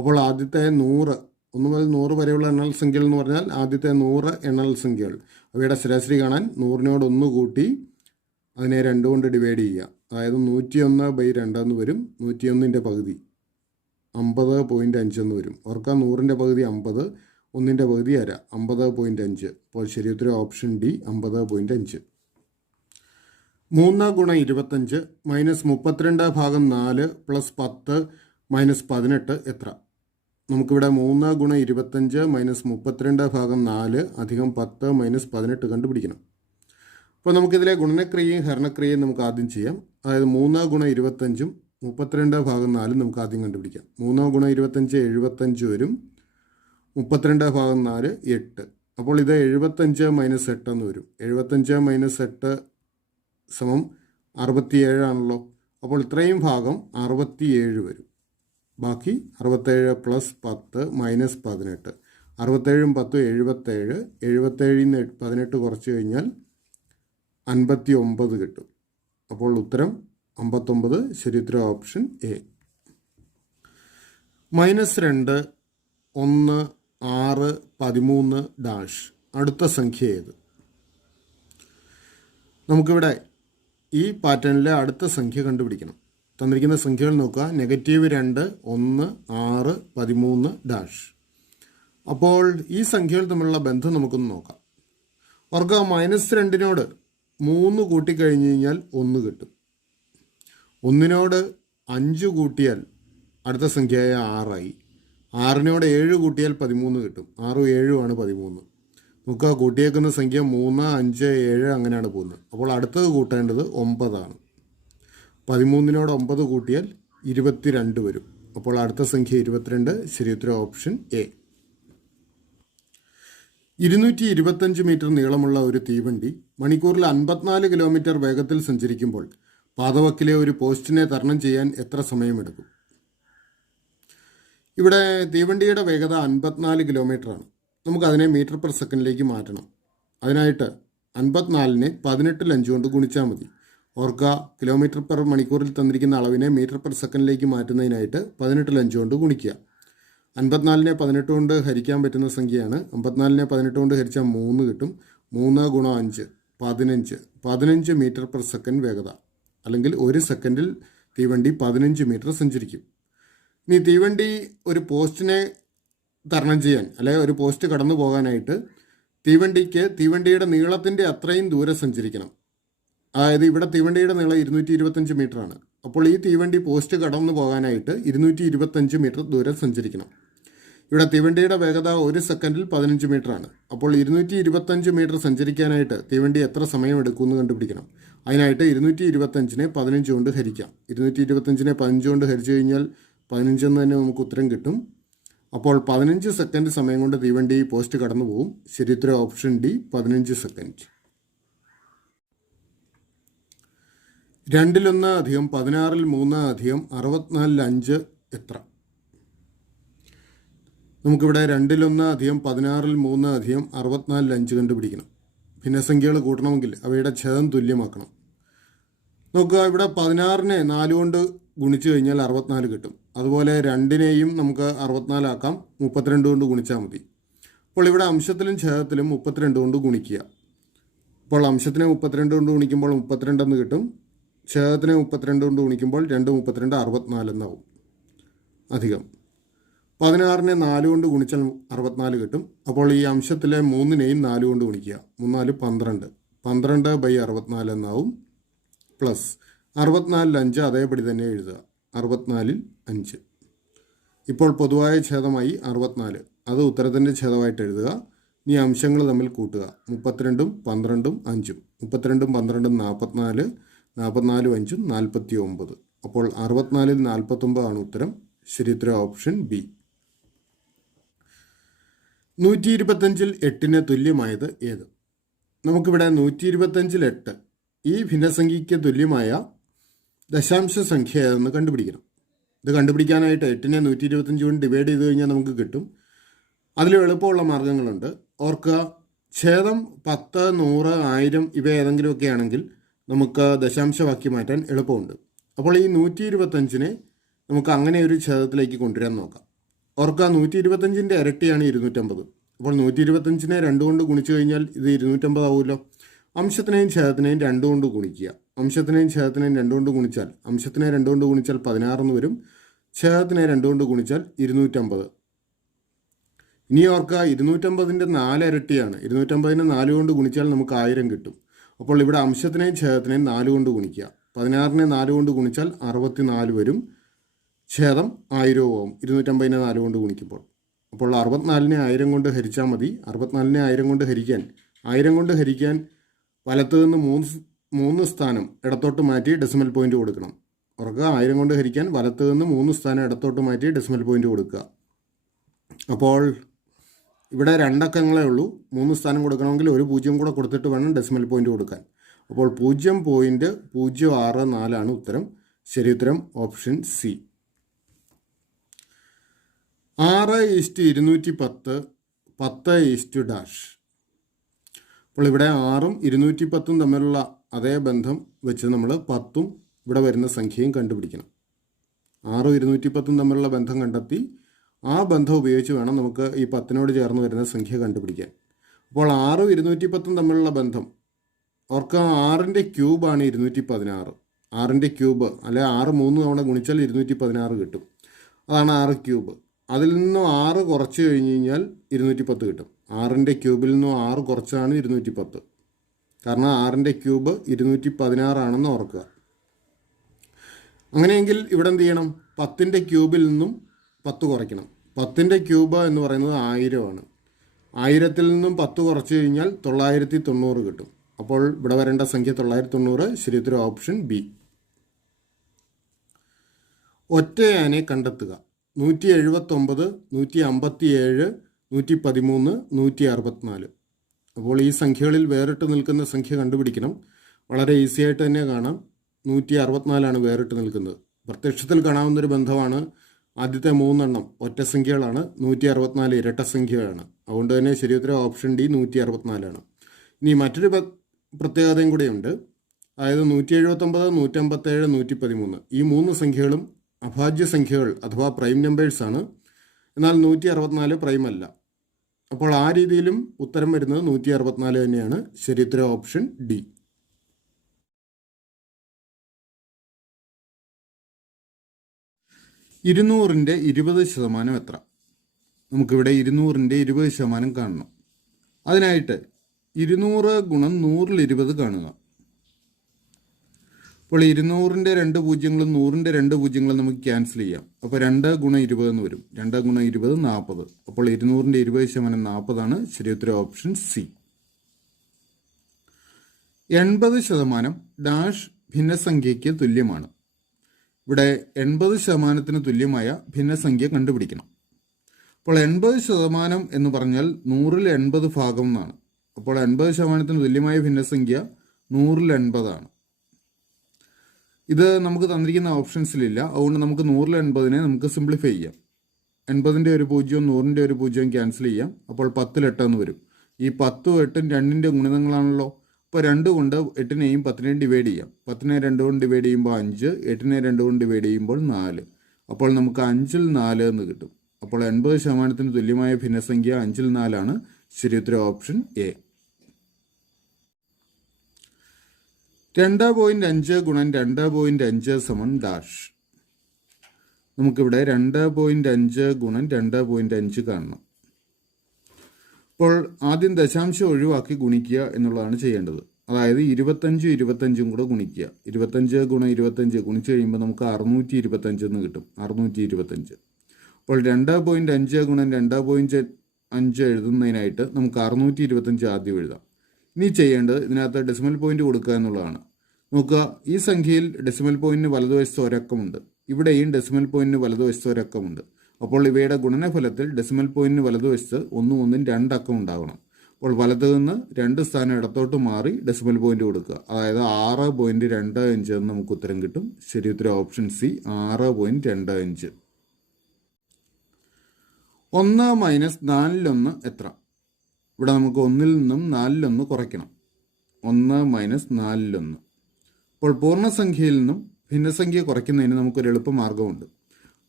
അപ്പോൾ ആദ്യത്തെ 100, 1 മുതൽ 100 വരെയുള്ള എണ്ണൽ സംഖ്യകൾ എന്ന് പറഞ്ഞാൽ ആദ്യത്തെ 100 എണ്ണൽ സംഖ്യകൾ. അവയുടെ ശരാശരി കാണാൻ 100നോട് 1 കൂട്ടി അതിനെ 2 കൊണ്ട് ഡിവൈഡ് ചെയ്യുക. അതായത് 101/2 എന്ന് വരും. 101ൻ്റെ പകുതി 50.5 എന്ന് വരും. ഓർക്കുക, 100ൻ്റെ പകുതി 50, 1ൻ്റെ പകുതി 1/2, 50.5. അപ്പോൾ ശരി ഉത്തരം ഓപ്ഷൻ ഡി 50.5. 3 ഗുണം 25 മൈനസ് 32/4 പ്ലസ് 10 മൈനസ് 18 എത്ര? നമുക്കിവിടെ 3 ഗുണം 25 മൈനസ് 32/4 അധികം 10 മൈനസ് 18 കണ്ടുപിടിക്കണം. അപ്പോൾ നമുക്കിതിലെ ഗുണനക്രിയയും ഹരണക്രിയയും നമുക്ക് ആദ്യം ചെയ്യാം. അതായത് 3 ഗുണം 25ഉം 32/4 നമുക്ക് ആദ്യം കണ്ടുപിടിക്കാം. 3 ഗുണം 25 75 വരും. 32/4 8. അപ്പോൾ ഇത് 75 മൈനസ് 8 എന്ന് വരും. 75 മൈനസ് 8 സമം 67 ആണല്ലോ. അപ്പോൾ ഇത്രയും ഭാഗം 67 വരും. ബാക്കി 67 പ്ലസ് 10 മൈനസ് 18. 67ഉം 10ഉം 77. 77ൽ നിന്ന് 18 കുറച്ച് കഴിഞ്ഞാൽ 59 കിട്ടും. അപ്പോൾ ഉത്തരം 59. ശരി ഉത്തരം ഓപ്ഷൻ എ. -2, 1, 6, 13 ഡാഷ് അടുത്ത സംഖ്യ ഏത്? നമുക്കിവിടെ ഈ പാറ്റേണിലെ അടുത്ത സംഖ്യ കണ്ടുപിടിക്കണം. തന്നിരിക്കുന്ന സംഖ്യകൾ നോക്കുക. -2, 1, 6, 13 ഡാഷ്. അപ്പോൾ ഈ സംഖ്യകൾ തമ്മിലുള്ള ബന്ധം നമുക്കൊന്ന് നോക്കാം. ഓർക്കുക, -2നോട് 3 കൂട്ടിക്കഴിഞ്ഞ് കഴിഞ്ഞാൽ 1 കിട്ടും. 1നോട് 5 കൂട്ടിയാൽ അടുത്ത സംഖ്യയായ 6 ആയി. 6നോട് 7 കൂട്ടിയാൽ 13 കിട്ടും. 6ഉം 7ഉമാണ് 13. നമുക്ക് കൂട്ടിയേക്കുന്ന സംഖ്യ 3, 5, 7 അങ്ങനെയാണ് പോകുന്നത്. അപ്പോൾ അടുത്തത് കൂട്ടേണ്ടത് 9 ആണ്. 13നോട് 9 കൂട്ടിയാൽ 22 വരും. അപ്പോൾ അടുത്ത സംഖ്യ 22. ശരി ഉത്തരം ഓപ്ഷൻ എ. 225 മീറ്റർ നീളമുള്ള ഒരു തീവണ്ടി മണിക്കൂറിൽ 54 കിലോമീറ്റർ വേഗത്തിൽ സഞ്ചരിക്കുമ്പോൾ പാതവക്കിലെ ഒരു പോസ്റ്റിനെ തരണം ചെയ്യാൻ എത്ര സമയമെടുക്കും? ഇവിടെ തീവണ്ടിയുടെ വേഗത 54 കിലോമീറ്ററാണ്. നമുക്കതിനെ മീറ്റർ പെർ സെക്കൻഡിലേക്ക് മാറ്റണം. അതിനായിട്ട് 54നെ 18ൽ 5 കൊണ്ട് ഗുണിച്ചാൽ മതി. ഓർക്കുക, കിലോമീറ്റർ പെർ മണിക്കൂറിൽ തന്നിരിക്കുന്ന അളവിനെ മീറ്റർ പെർ സെക്കൻഡിലേക്ക് മാറ്റുന്നതിനായിട്ട് 18ൽ 5 കൊണ്ട് ഗുണിക്കുക. 54നെ 18 കൊണ്ട് ഹരിക്കാൻ പറ്റുന്ന സംഖ്യയാണ്. 54നെ 18 കൊണ്ട് ഹരിച്ചാൽ 3 കിട്ടും. 3 ഗുണം 5 15. 15 മീറ്റർ പെർ സെക്കൻഡ് വേഗത, അല്ലെങ്കിൽ ഒരു സെക്കൻഡിൽ തീവണ്ടി 15 മീറ്റർ സഞ്ചരിക്കും. ഇനി തീവണ്ടി ഒരു പോസ്റ്റിനെ തരണം ചെയ്യാൻ, അല്ലെങ്കിൽ ഒരു പോസ്റ്റ് കടന്നു പോകാനായിട്ട് തീവണ്ടിയുടെ നീളത്തിൻ്റെ അത്രയും ദൂരം സഞ്ചരിക്കണം. അതായത് ഇവിടെ തീവണ്ടിയുടെ നീളം 225 മീറ്ററാണ്. അപ്പോൾ ഈ തീവണ്ടി പോസ്റ്റ് കടന്നു പോകാനായിട്ട് 225 മീറ്റർ ദൂരം സഞ്ചരിക്കണം. ഇവിടെ തീവണ്ടിയുടെ വേഗത 1 സെക്കൻഡിൽ 15 മീറ്റർ ആണ്. അപ്പോൾ 225 മീറ്റർ സഞ്ചരിക്കാനായിട്ട് തീവണ്ടി എത്ര സമയം എടുക്കുമെന്ന് കണ്ടുപിടിക്കണം. അതിനായിട്ട് 225നെ 15 കൊണ്ട് ഹരിക്കാം. 225നെ 15 കൊണ്ട് ഹരിച്ചു കഴിഞ്ഞാൽ 15 എന്ന് തന്നെ നമുക്ക് ഉത്തരം കിട്ടും. അപ്പോൾ 15 സെക്കൻഡ് സമയം കൊണ്ട് തീവണ്ടി പോസ്റ്റ് കടന്നു പോകും. ശരിയുത്തരം ഓപ്ഷൻ ഡി, 15 സെക്കൻഡ്. 2 അധികം 16 3 അധികം 64 5 എത്ര? നമുക്കിവിടെ 2 അധികം 16 3 അധികം 64 5 കണ്ടുപിടിക്കണം. ഭിന്നസംഖ്യകൾ കൂട്ടണമെങ്കിൽ അവയുടെ ഛേദം തുല്യമാക്കണം. നോക്കുക, ഇവിടെ 16നെ 4 കൊണ്ട് ഗുണിച്ചു കഴിഞ്ഞാൽ 64 കിട്ടും. അതുപോലെ 2നെയും നമുക്ക് 64 ആക്കാം, 32 കൊണ്ട് ഗുണിച്ചാൽ മതി. അപ്പോൾ ഇവിടെ അംശത്തിലും ഛേദത്തിലും 32 കൊണ്ട് ഗുണിക്കുക. അപ്പോൾ അംശത്തിനെ 32 കൊണ്ട് ഗുണിക്കുമ്പോൾ 32 എന്ന് കിട്ടും. ഛേദത്തിനെ 32 കൊണ്ട് ഗുണിക്കുമ്പോൾ 2 32 64 എന്നാവും. അധികം 16നെ 4 കൊണ്ട് ഗുണിച്ചാൽ 64 കിട്ടും. അപ്പോൾ ഈ അംശത്തിലെ 3നെയും 4 കൊണ്ട് ഗുണിക്കുക. 3 4 12 12/64 എന്നാവും. പ്ലസ് 64 5 അതേപടി തന്നെ എഴുതുക. 64 5. ഇപ്പോൾ പൊതുവായ ഛേദമായി 64, അത് ഉത്തരത്തിൻ്റെ ഛേദമായിട്ട് എഴുതുക. ഇനി അംശങ്ങൾ തമ്മിൽ കൂട്ടുക. 32 12 5. 32 12 44, 44 5 49. അപ്പോൾ 64 49 ആണ് ഉത്തരം. ശരിയുത്തരം ഓപ്ഷൻ ബി. 125-ൽ 8ന് തുല്യമായത് ഏത്? നമുക്കിവിടെ 125-ൽ 8 ഈ ഭിന്നസംഖ്യയ്ക്ക് തുല്യമായ ദശാംശ സംഖ്യ ഏതെന്ന് കണ്ടുപിടിക്കണം. ഇത് കണ്ടുപിടിക്കാനായിട്ട് 8നെ 125 കൊണ്ട് ഡിവൈഡ് ചെയ്ത് കഴിഞ്ഞാൽ നമുക്ക് കിട്ടും. അതിൽ എളുപ്പമുള്ള മാർഗ്ഗങ്ങളുണ്ട്. ഓർക്കുക, ഛേദം 10 100 1000 ഇവ ഏതെങ്കിലുമൊക്കെ ആണെങ്കിൽ നമുക്ക് ദശാംശമാക്കി മാറ്റാൻ എളുപ്പമുണ്ട്. അപ്പോൾ ഈ 125നെ നമുക്ക് അങ്ങനെ ഒരു ഛേദത്തിലേക്ക് കൊണ്ടുവരാൻ നോക്കാം. ഓർക്കുക, 125ൻ്റെ ഇരട്ടിയാണ് 250. അപ്പോൾ 125നെ 2 കൊണ്ട് ഗുണിച്ചു കഴിഞ്ഞാൽ ഇത് 250 ആവുമല്ലോ. അംശത്തിനെയും ഛേദത്തിനെയും 2 കൊണ്ട് ഗുണിക്കുക. അംശത്തിനെയും ഛേദത്തിനെയും 2 കൊണ്ട് ഗുണിച്ചാൽ അംശത്തിനെ 2 കൊണ്ട് ഗുണിച്ചാൽ 16 എന്ന് വരും. ഛേദത്തിനെ 2 കൊണ്ട് ഗുണിച്ചാൽ 250. ഇനി ഓർക്കുക, 250ൻ്റെ 4 ഇരട്ടിയാണ്. 250നെ 4 കൊണ്ട് ഗുണിച്ചാൽ നമുക്ക് 1000 കിട്ടും. അപ്പോൾ ഇവിടെ അംശത്തിനെയും ഛേദത്തിനെയും 4 കൊണ്ട് ഗുണിക്കുക. 16നെ 4 കൊണ്ട് ഗുണിച്ചാൽ 64 വരും. ഛേദം 1000 ആവും 250നെ 4 കൊണ്ട് ഗുണിക്കുമ്പോൾ. അപ്പോൾ 64നെ 1000 കൊണ്ട് ഹരിച്ചാൽ മതി. 64നെ 1000 കൊണ്ട് ഹരിക്കാൻ വലത്ത് നിന്ന് 3 സ്ഥാനം ഇടത്തോട്ട് മാറ്റി ഡെസിമൽ പോയിന്റ് കൊടുക്കണം. ഓർക്കുക, 1000 കൊണ്ട് ഹരിക്കാൻ വലത്ത് നിന്ന് 3 സ്ഥാനം ഇടത്തോട്ട് മാറ്റി ഡെസിമൽ പോയിന്റ് കൊടുക്കുക. അപ്പോൾ ഇവിടെ 2 അക്കങ്ങളേ ഉള്ളൂ. 3 സ്ഥാനം കൊടുക്കണമെങ്കിൽ ഒരു 0 കൂടെ കൊടുത്തിട്ട് വേണം ഡെസിമൽ പോയിന്റ് കൊടുക്കാൻ. അപ്പോൾ 0.064 ആണ് ഉത്തരം. ശരിയുത്തരം ഓപ്ഷൻ സി. 6:210 10:. അപ്പോൾ ഇവിടെ 6ഉം 210ഉം തമ്മിലുള്ള അതേ ബന്ധം വെച്ച് നമ്മൾ 10ഉം ഇവിടെ വരുന്ന സംഖ്യയും കണ്ടുപിടിക്കണം. 6ഉം 210ഉം തമ്മിലുള്ള ബന്ധം കണ്ടെത്തി ആ ബന്ധം ഉപയോഗിച്ച് വേണം നമുക്ക് ഈ 10നോട് ചേർന്ന് വരുന്ന സംഖ്യ കണ്ടുപിടിക്കാൻ. അപ്പോൾ 6ഉം 210ഉം തമ്മിലുള്ള ബന്ധം ഓർക്കുക, 6ൻ്റെ ക്യൂബാണ് 216. 6ൻ്റെ ക്യൂബ് അല്ലെ 6 3 തവണ ഗുണിച്ചാൽ 216 കിട്ടും. അതാണ് 6 ക്യൂബ്. അതിൽ നിന്നും 6 കുറച്ച് കഴിഞ്ഞ് കഴിഞ്ഞാൽ 210 കിട്ടും. 6ൻ്റെ ക്യൂബിൽ നിന്നും 6 കുറച്ചാണ് 210. കാരണം 6ൻ്റെ ക്യൂബ് 216 ആണെന്ന് ഓർക്കുക. അങ്ങനെയെങ്കിൽ ഇവിടെ എന്ത് ചെയ്യണം? 10ൻ്റെ ക്യൂബിൽ നിന്നും 10 കുറയ്ക്കണം. 10ൻ്റെ ക്യൂബ് എന്ന് പറയുന്നത് 1000 ആണ്. 1000-ൽ നിന്നും 10 കുറച്ച് കഴിഞ്ഞാൽ 990 കിട്ടും. അപ്പോൾ ഇവിടെ വരേണ്ട സംഖ്യ 990. ശരിയുത്തരം ഓപ്ഷൻ ബി. ഒറ്റയാനെ കണ്ടെത്തുക. 179 157 113 164. അപ്പോൾ ഈ സംഖ്യകളിൽ വേറിട്ട് നിൽക്കുന്ന സംഖ്യ കണ്ടുപിടിക്കണം. വളരെ ഈസി ആയിട്ട് തന്നെ കാണാം. 164 വേറിട്ട് നിൽക്കുന്നത്. പ്രത്യക്ഷത്തിൽ കാണാവുന്നൊരു ബന്ധമാണ്. ആദ്യത്തെ 3 എണ്ണം ഒറ്റ സംഖ്യകളാണ്, 164 ഇരട്ട സംഖ്യകളാണ്. അതുകൊണ്ട് തന്നെ ശരിയുത്തരം ഓപ്ഷൻ ഡി 164 ആണ്. ഇനി മറ്റൊരു പ്രത്യേകതയും കൂടെയുണ്ട്. അതായത് 179 157 113 ഈ 3 സംഖ്യകളും അഭാജ്യ സംഖ്യകൾ അഥവാ പ്രൈം നമ്പേഴ്സാണ്. എന്നാൽ 164 പ്രൈം അല്ല. അപ്പോൾ ആ രീതിയിലും ഉത്തരം വരുന്നത് 164 തന്നെയാണ്. ശരിയുത്തരം ഓപ്ഷൻ ഡി. 200ൻ്റെ 20% എത്ര? നമുക്കിവിടെ 200ൻ്റെ 20% കാണണം. അതിനായിട്ട് 200 × 100 ൽ 20 കാണുക. അപ്പോൾ 200-ൻ്റെ 2 പൂജ്യങ്ങളും 100-ൻ്റെ 2 പൂജ്യങ്ങളും നമുക്ക് ക്യാൻസൽ ചെയ്യാം. അപ്പോൾ 2 ഗുണം 20 എന്ന് വരും. 2 ഗുണം 20 40. അപ്പോൾ 200-ൻ്റെ 20% 40 ശരിയുത്തരം ഓപ്ഷൻ സി. 80% ഡാഷ് ഭിന്നസംഖ്യയ്ക്ക് തുല്യമാണ്. ഇവിടെ 80% തുല്യമായ ഭിന്നസംഖ്യ കണ്ടുപിടിക്കണം. അപ്പോൾ 80% എന്ന് പറഞ്ഞാൽ 100-ൽ 80 ഭാഗം എന്നാണ്. അപ്പോൾ 80% തുല്യമായ ഭിന്നസംഖ്യ 100-ൽ 80 ഇത് നമുക്ക് തന്നിരിക്കുന്ന ഓപ്ഷൻസിലില്ല. അതുകൊണ്ട് നമുക്ക് 100-ൽ 80-നെ നമുക്ക് സിംപ്ലിഫൈ ചെയ്യാം. 80-ൻ്റെ ഒരു പൂജ്യവും 100-ൻ്റെ ഒരു പൂജ്യവും ക്യാൻസൽ ചെയ്യാം. അപ്പോൾ 10-ൽ 8 എന്ന് വരും. ഈ 10ഉം 8ഉം 2-ൻ്റെ ഗുണിതങ്ങളാണല്ലോ. അപ്പോൾ 2 കൊണ്ട് 8-നെയും 10-നെയും ഡിവൈഡ് ചെയ്യാം. 10-നെ 2 കൊണ്ട് ഡിവൈഡ് ചെയ്യുമ്പോൾ 5, 8-നെ 2 കൊണ്ട് ഡിവൈഡ് ചെയ്യുമ്പോൾ 4. അപ്പോൾ നമുക്ക് 5-ൽ 4 എന്ന് കിട്ടും. അപ്പോൾ 80% തുല്യമായ ഭിന്നസംഖ്യ 5-ൽ 4 ശരിയുത്തരം ഓപ്ഷൻ എ. 2.5 ഗുണം 2.5 സമം ഡാഷ്. നമുക്കിവിടെ 2.5 ഗുണം 2.5 കാണണം. അപ്പോൾ ആദ്യം ദശാംശം ഒഴിവാക്കി ഗുണിക്കുക എന്നുള്ളതാണ് ചെയ്യേണ്ടത്. അതായത് 25 കൂടെ ഗുണിക്കുക. 25 ഗുണം 25 ഗുണിച്ച് കഴിയുമ്പോൾ നമുക്ക് 625 എന്ന് കിട്ടും. 625. അപ്പോൾ 2.5 ഗുണം 2.5 എഴുതുന്നതിനായിട്ട് നമുക്ക് 625 ആദ്യം എഴുതാം. ഇനി ചെയ്യേണ്ടത് ഇതിനകത്ത് ഡെസിമൽ പോയിന്റ് കൊടുക്കുക എന്നുള്ളതാണ്. നോക്കുക, ഈ സംഖ്യയിൽ ഡെസിമൽ പോയിന്റിന് വലതുവശത്ത് ഒരക്കമുണ്ട്. ഇവിടെയും ഡെസിമൽ പോയിന്റിന് വലതുവശത്ത് ഒരക്കമുണ്ട്. അപ്പോൾ ഇവയുടെ ഗുണനഫലത്തിൽ ഡെസിമൽ പോയിന്റിന് വലതുവശത്ത് 1 1 2 അക്കം ഉണ്ടാവണം. അപ്പോൾ വലത്ത് നിന്ന് 2 സ്ഥാനം ഇടത്തോട്ട് മാറി ഡെസിമൽ പോയിന്റ് കൊടുക്കുക. അതായത് 6.25 എന്ന് നമുക്ക് ഉത്തരം കിട്ടും. ശരി ഉത്തരം ഓപ്ഷൻ സി, 6.25. 1 മൈനസ് 4-1 എത്ര? ഇവിടെ നമുക്ക് 1-ൽ നിന്നും 4-1 കുറയ്ക്കണം. 1 മൈനസ് 4-1. അപ്പോൾ പൂർണ്ണസംഖ്യയിൽ നിന്നും ഭിന്നസംഖ്യ കുറയ്ക്കുന്നതിന് നമുക്കൊരു എളുപ്പമാർഗ്ഗമുണ്ട്.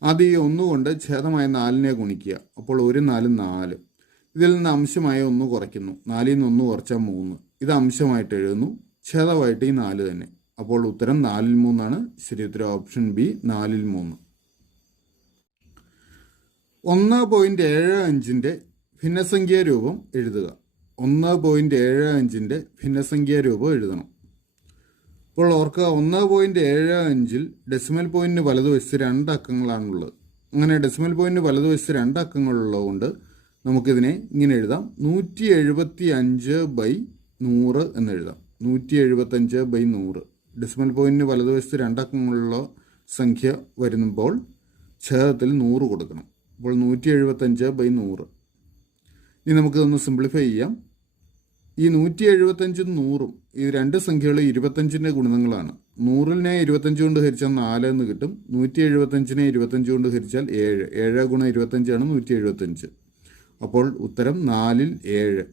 ആദ്യം ഈ 1 കൊണ്ട് ഛേദമായ 4-നെ ഗുണിക്കുക. അപ്പോൾ 1 4 4. ഇതിൽ നിന്ന് അംശമായ 1 കുറയ്ക്കുന്നു. 4-ൽ നിന്ന് 1 കുറച്ചാൽ 3. ഇത് അംശമായിട്ട് എഴുതുന്നു. ഛേദമായിട്ട് ഈ 4 തന്നെ. അപ്പോൾ ഉത്തരം 4-ൽ 3 ശരി ഉത്തരം ഓപ്ഷൻ ബി, 4-ൽ 3. 1.75-ൻ്റെ ഭിന്നസംഖ്യാ രൂപം എഴുതുക. 1.75-ൻ്റെ ഭിന്നസംഖ്യാ രൂപം എഴുതണം. അപ്പോൾ ഓർക്കുക, 1.75-ൽ ഡെസിമൽ പോയിന്റിന് വലതുവശത്ത് 2 അക്കങ്ങളാണുള്ളത്. അങ്ങനെ ഡെസിമൽ പോയിന്റിന് വലതുവശത്ത് 2 അക്കങ്ങളുള്ളതുകൊണ്ട് നമുക്കിതിനെ ഇങ്ങനെ എഴുതാം. 175/100 എന്ന് എഴുതാം. 175/100. ഡെസിമൽ പോയിന്റിന് വലതുവശത്ത് 2 അക്കങ്ങളുള്ള സംഖ്യ വരുമ്പോൾ ഛേദത്തിൽ 100 കൊടുക്കണം. അപ്പോൾ 175/100. ഇനി നമുക്കിതൊന്ന് സിംപ്ലിഫൈ ചെയ്യാം. ഈ 175-ഉം 100-ഉം ഈ 2 സംഖ്യകൾ 25-ൻ്റെ ഗുണിതങ്ങളാണ്. 100-നെ 25 കൊണ്ട് ഹരിച്ചാൽ 4 എന്ന് കിട്ടും. 175-നെ 25 കൊണ്ട് ഹരിച്ചാൽ 7. 7 ഗുണം 25 175. അപ്പോൾ ഉത്തരം 4-ൽ 7.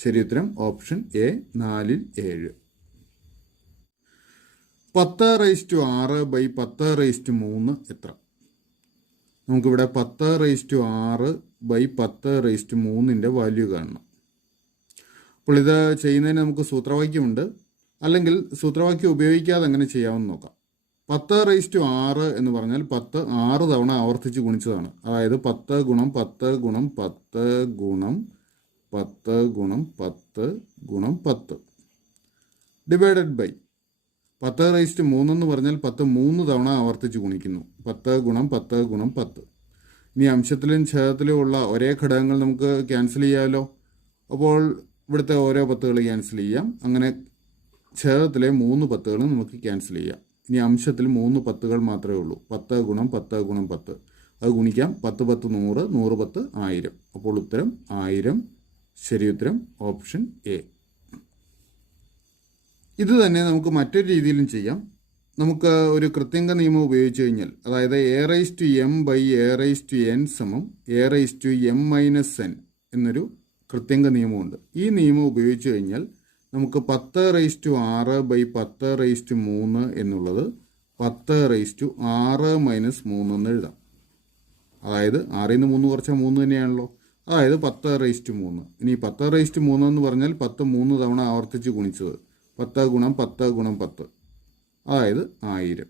ശരി ഉത്തരം ഓപ്ഷൻ എ, 4-ൽ 7. 10⁻6/10⁻3 എത്ര? നമുക്കിവിടെ 10⁻6/10⁻3-ൻ്റെ വാല്യൂ കാണണം. അപ്പോൾ ഇത് ചെയ്യുന്നതിന് നമുക്ക് സൂത്രവാക്യമുണ്ട്. അല്ലെങ്കിൽ സൂത്രവാക്യം ഉപയോഗിക്കാതെ അങ്ങനെ ചെയ്യാമെന്ന് നോക്കാം. 10⁻6 എന്ന് പറഞ്ഞാൽ 10 6 തവണ ആവർത്തിച്ച് ഗുണിച്ചതാണ്. അതായത് 10 ഗുണം 10 ഗുണം 10 ഗുണം 10 ഗുണം 10 ഗുണം 10 ഡിവൈഡഡ് ബൈ 10⁻3 എന്ന് പറഞ്ഞാൽ 10 3 തവണ ആവർത്തിച്ച് ഗുണിക്കുന്നു. 10 ഗുണം 10 ഗുണം 10. ഇനി അംശത്തിലും ഛേദത്തിലും ഉള്ള ഒരേ ഘടകങ്ങൾ നമുക്ക് ക്യാൻസൽ ചെയ്യാമല്ലോ. അപ്പോൾ ഇവിടുത്തെ ഓരോ 10കൾ ക്യാൻസൽ ചെയ്യാം. അങ്ങനെ ഛേദത്തിലെ 3 10കൾ നമുക്ക് ക്യാൻസൽ ചെയ്യാം. ഇനി അംശത്തിൽ 3 10കൾ മാത്രമേ ഉള്ളൂ. 10 ഗുണം 10 ഗുണം 10. അത് ഗുണിക്കാം. 10 10 100, 100 10 1000. അപ്പോൾ ഉത്തരം 1000. ശരി ഉത്തരം ഓപ്ഷൻ എ. ഇത് തന്നെ നമുക്ക് മറ്റൊരു രീതിയിലും ചെയ്യാം. നമുക്ക് ഒരു കൃത്യങ്ക നിയമം ഉപയോഗിച്ച് കഴിഞ്ഞാൽ, അതായത് a/m/a/n സമം a/m-n എന്നൊരു കൃത്യങ്ക നിയമമുണ്ട്. ഈ നിയമം ഉപയോഗിച്ച് കഴിഞ്ഞാൽ നമുക്ക് 10⁻6/10⁻3 എന്നുള്ളത് 10⁻6-3 എന്ന് എഴുതാം. അതായത് 6-ൽ നിന്ന് 3 കുറച്ചാൽ 3 തന്നെയാണല്ലോ. അതായത് 10⁻3. ഇനി 10⁻3 എന്ന് പറഞ്ഞാൽ 10 3 തവണ ആവർത്തിച്ച് ഗുണിച്ചത്. 10 ഗുണം 10 ഗുണം 10, അതായത് 1000.